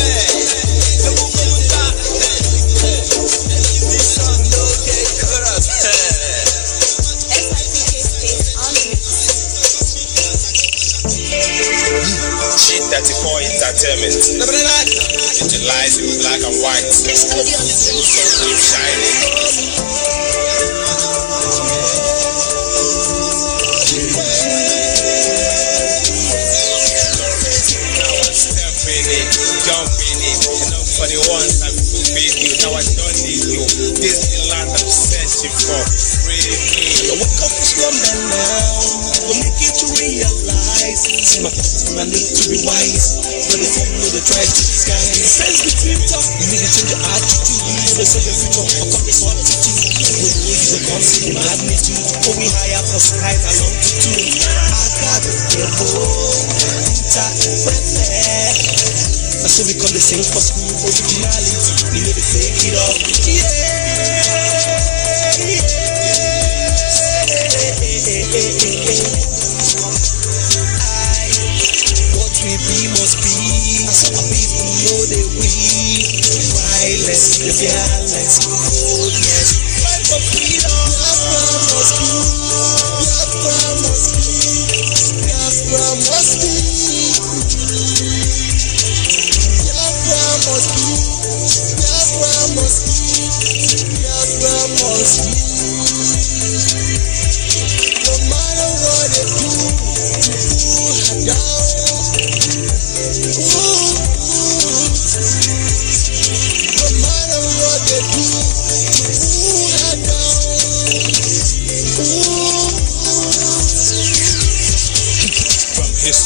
Hey, the book of the dark. This song don't get cut up. G34 Entertainment. It lies in black and white. Keep shining. Jumping in, enough for the ones that fulfilled you. Now I don't need you. This is the land I'm searching for. Free me. I wake up from slumber now. We'll make it to realize. See my thoughts, I need to be wise. But the time know they try to disguise. The sense between talk. You need to change your attitude. You know they say the future. Fuck up this attitude. With the way you come see the magnitude. Go we higher for sight along to two. I got the devil. So we call the same for school originality. We know they fake it up. What we be must be. Some people know they we. Violence, the fearless, boldness. Fight for freedom. Biafra must be. Biafra must be.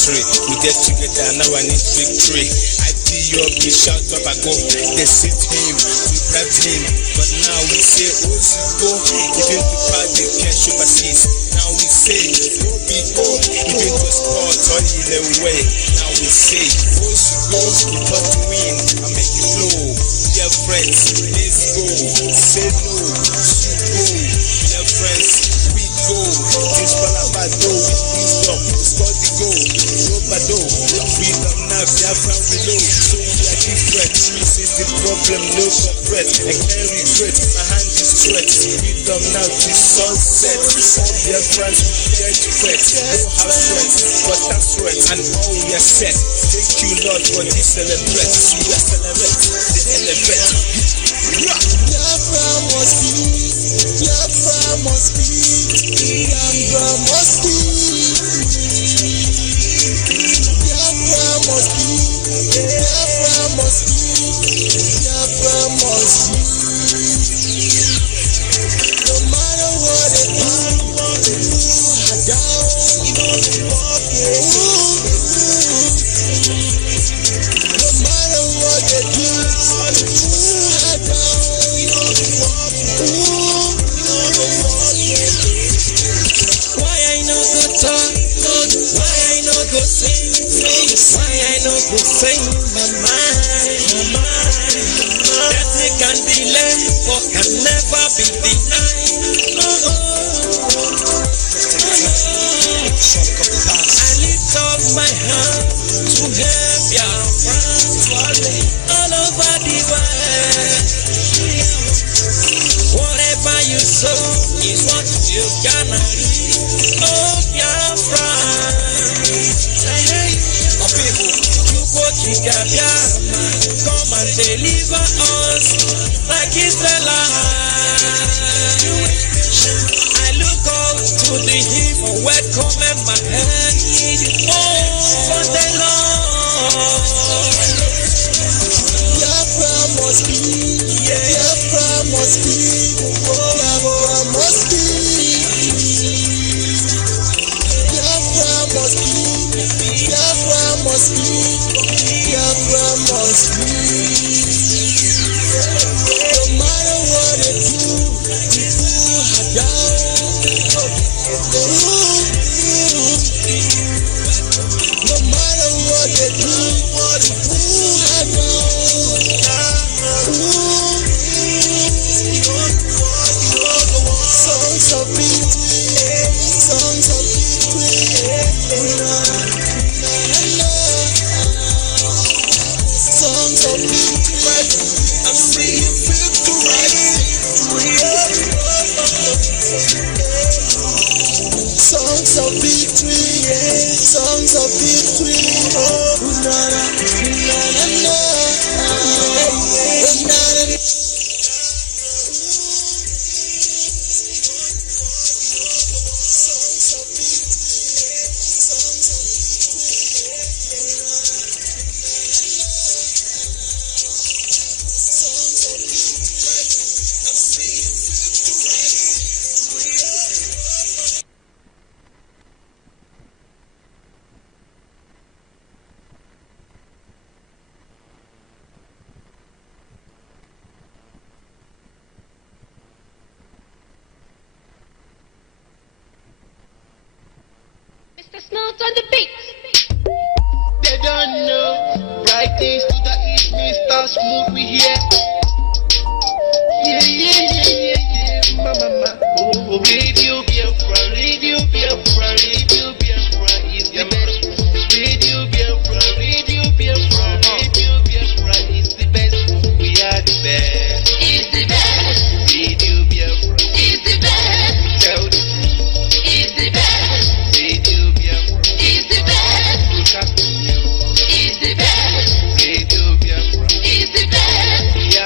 We get together, now I need victory. I see you up, we shout up, I go. They sit him, we grabbed him. But now we say, oh, go. Even to part, they can't show persist. Now we say, oh, be go. Even to sport, or either way. Now we say, oh, go. We got to win, I make it flow. Dear friends, let's go. Say no, go. Dear friends, we go. This palabado with wisdom, score the goal. Freedom now, Biafra we know. So we are different. This is the problem, no corporate. I can't regret. My hand straight. Freedom now to sunset. All their friends get wet. No house sweat, but that's sweat. And all we are set. Thank you, Lord, for this celebrate. We are celebrate. The elevate. Biafra must be. Biafra must be. Biafra must be. Biafra must be. Biafra must be. Biafra must be. No matter what they do, down, no matter what they do, why I no go talk? Why I no go sing? Why I no go sing? My mind. That can delay, but can never be denied. I lift up my hand to help your friends all over the world. Whatever you sow is what you gonna reap. Oh, Biafra. Oh, people, you go to Biafra, come and deliver us like Israelites. I look up to the hill for welcome and my hand. Oh, for the Lord. Biafra must be. Biafra must be. Biafra must be. Biafra must be. Biafra must be. Biafra must be. No matter what they do, people are down. No matter what they do, people are down. Songs of victory, songs of victory. Songs of victory, I'm seeing victory. Songs of victory, songs of victory. Oh, na na na na na. Mr. Snort on the beat. They don't know. Right things to the east, Mr. Smooth, we here. Yeah. Mama. Oh, Radio Biafra is the best. Radio Biafra is the best. We are the best. Is the best. Radio Biafra Is the best. tell the truth. Is the best. Radio Biafra Is the best. broadcasting news. Is the best. Radio Biafra Is the best. we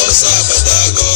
Hausa batago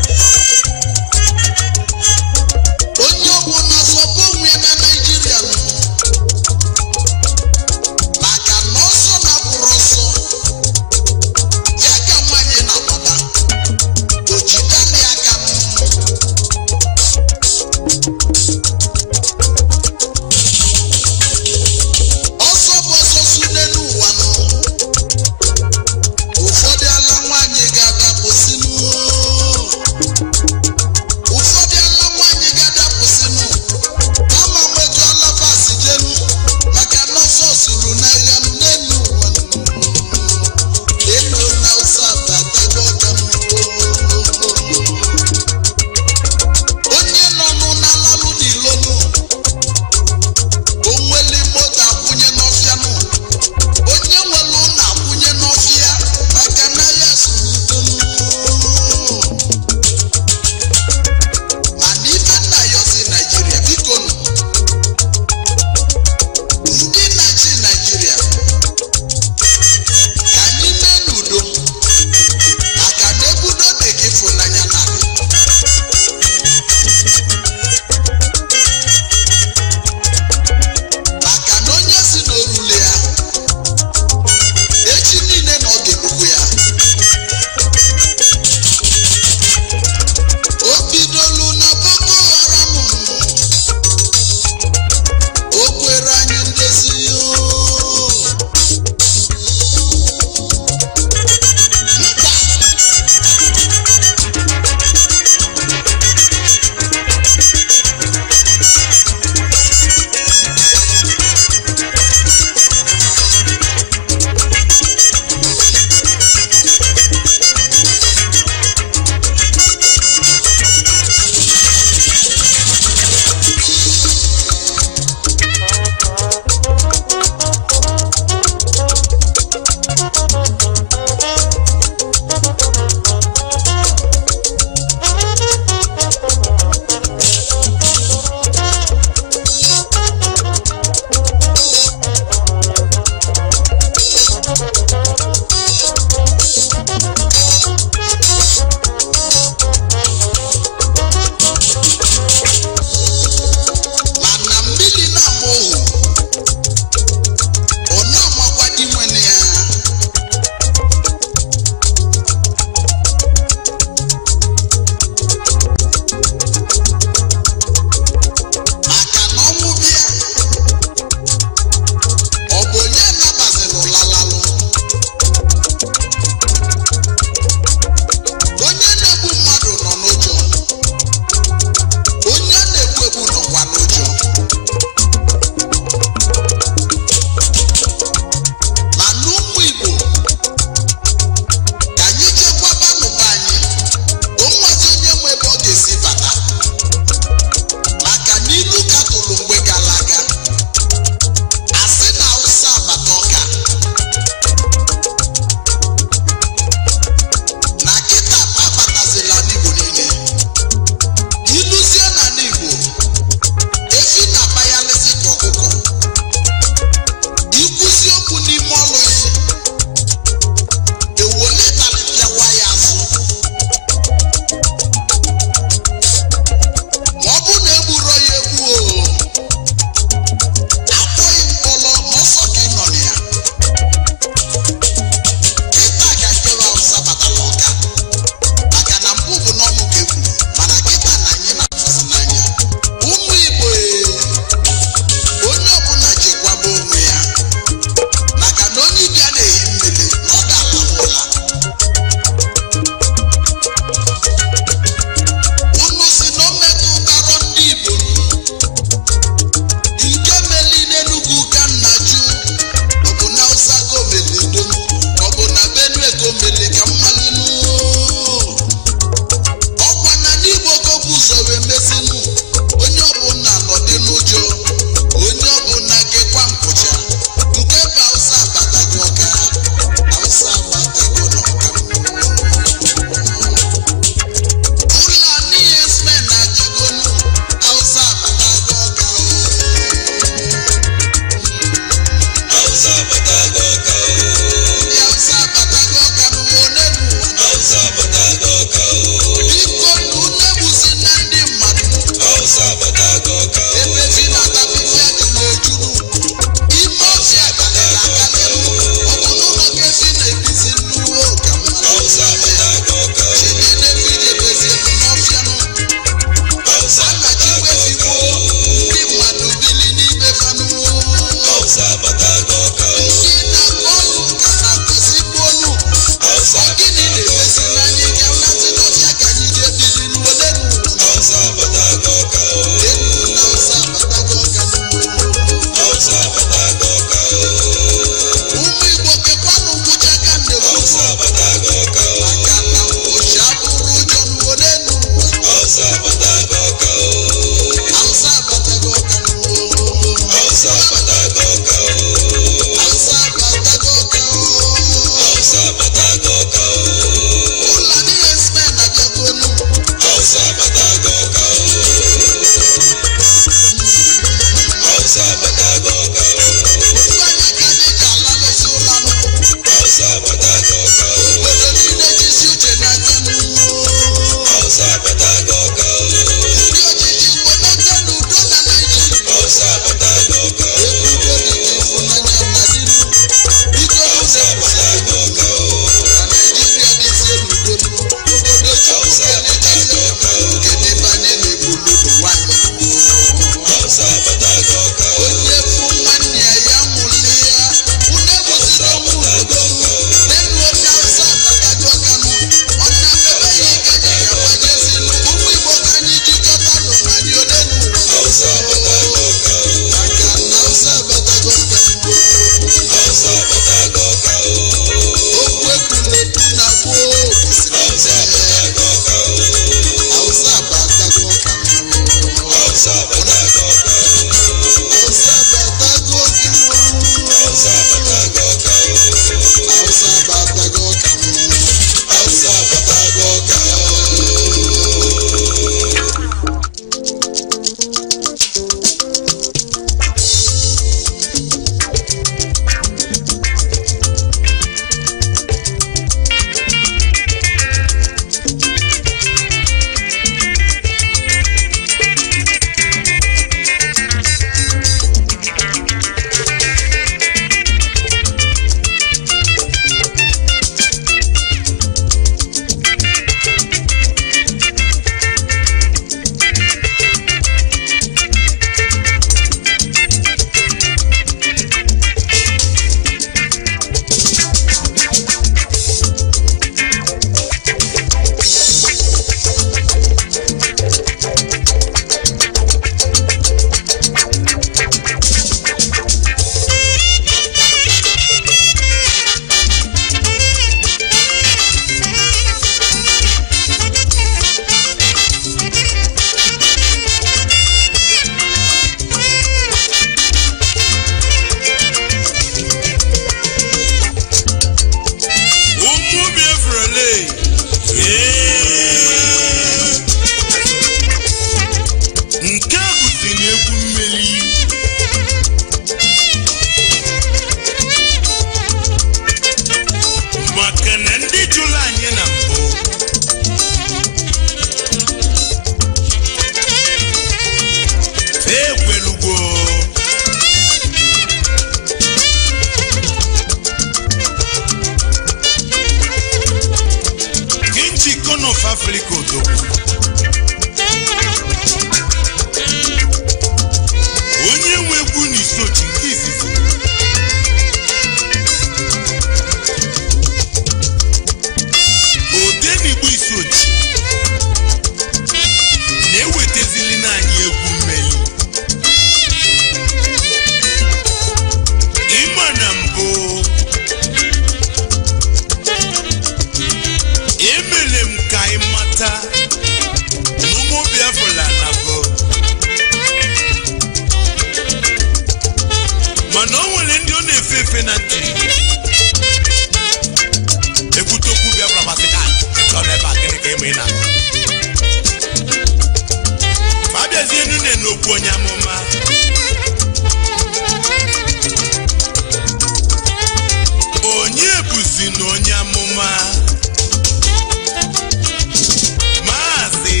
MAZI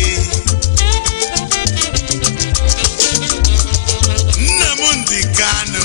Nnamdi Kanu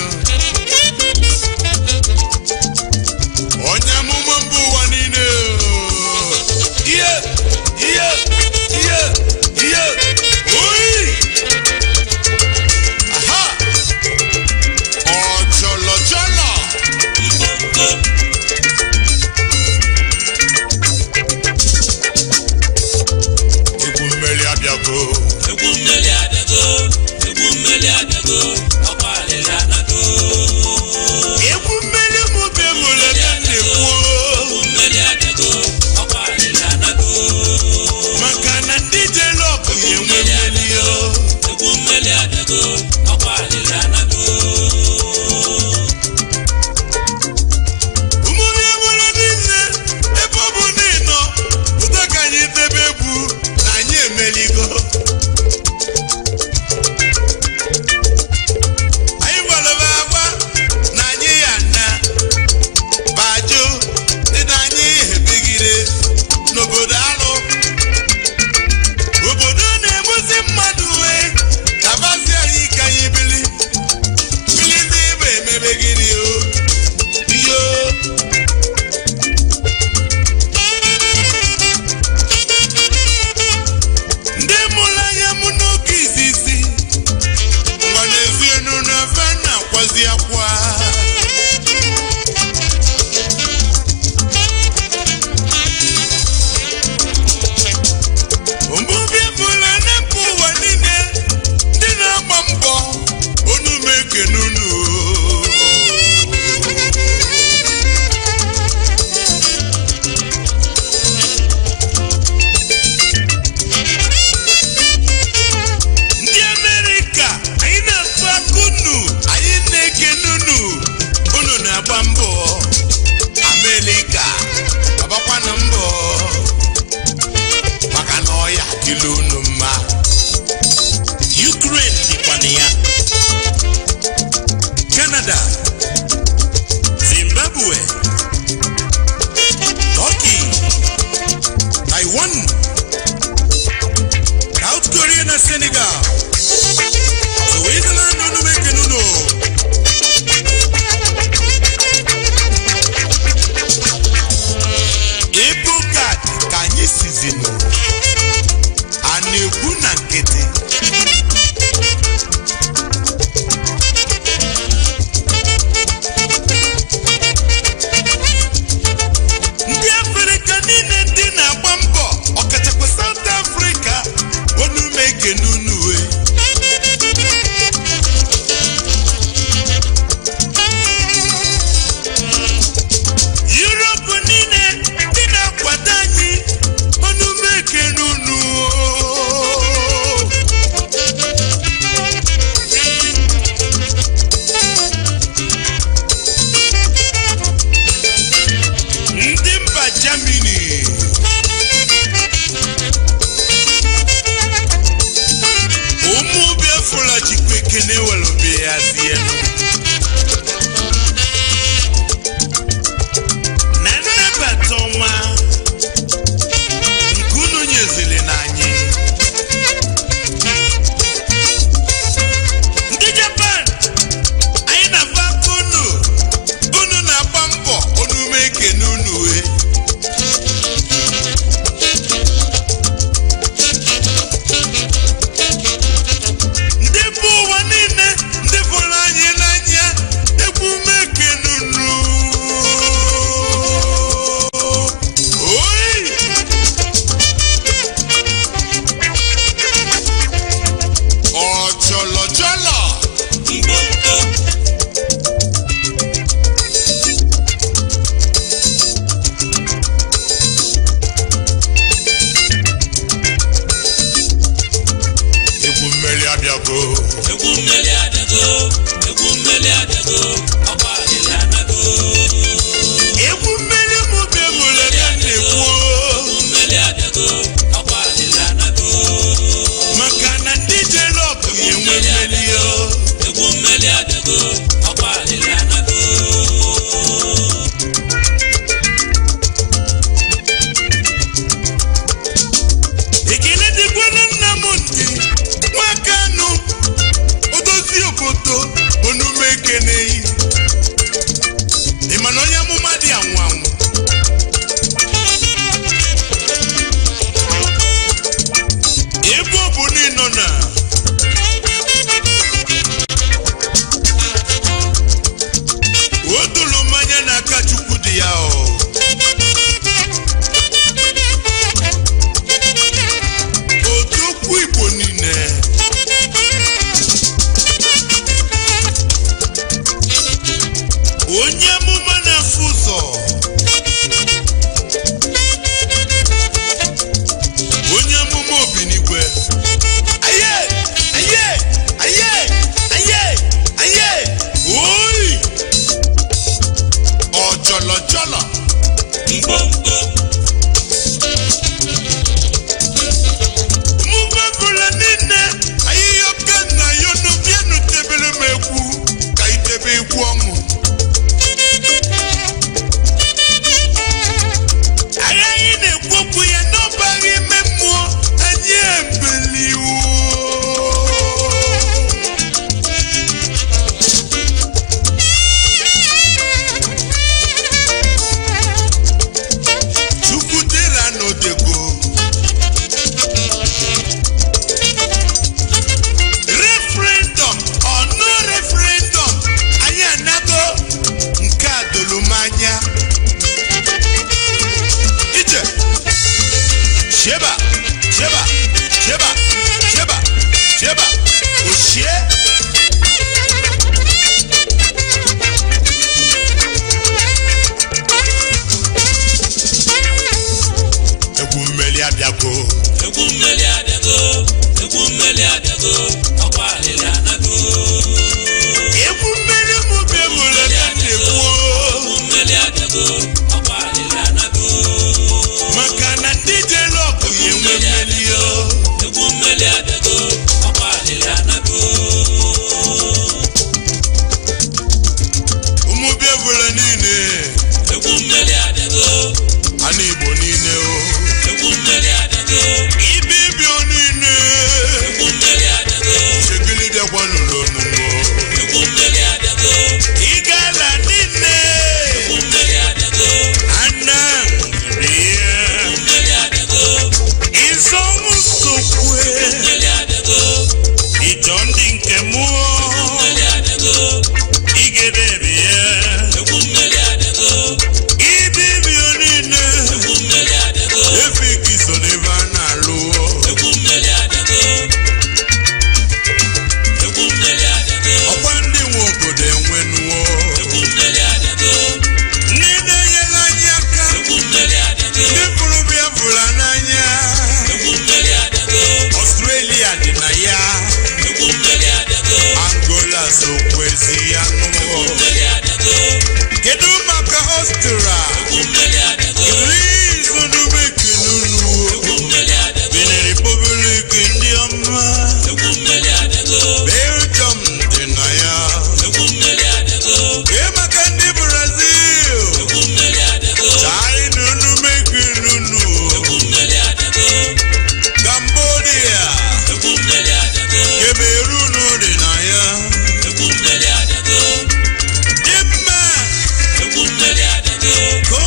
Go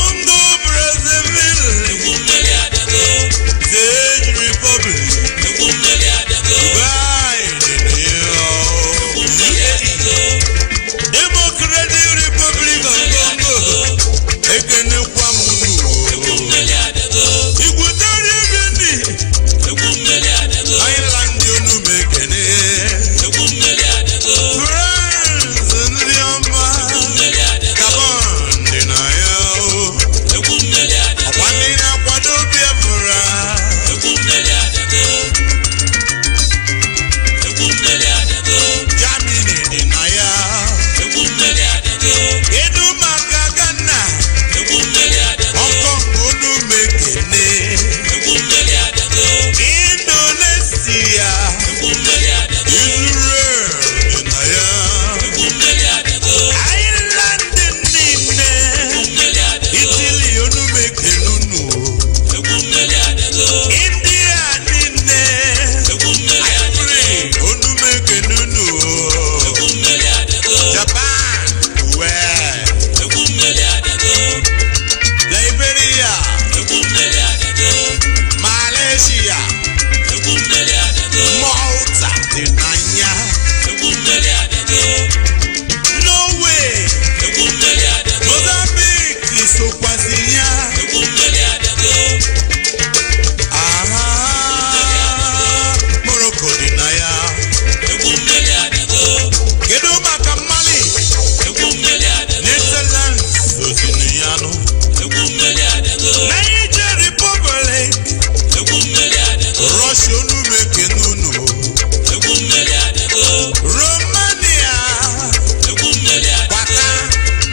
Romania, Qatar,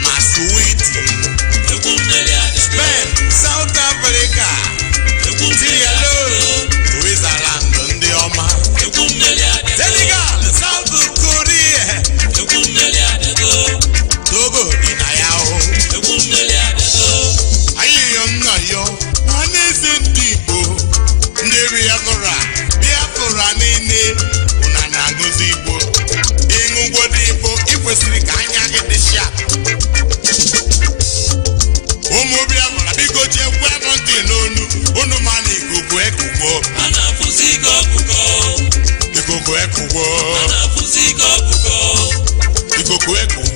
Maswiti, Spain, South Africa, Sierra Leone, Switzerland, Ndioma, Senegal, South Korea, Togo, Inayao, Ayo, Honest people, Biafra Nene, Unana Gozibo, Ingo Dipo, it was the Kanya get the shot. Omo Biafra, because you were not in Onumani, Kukueko, Anafusigo, the Kukueko, Anafusigo, the Kukueko.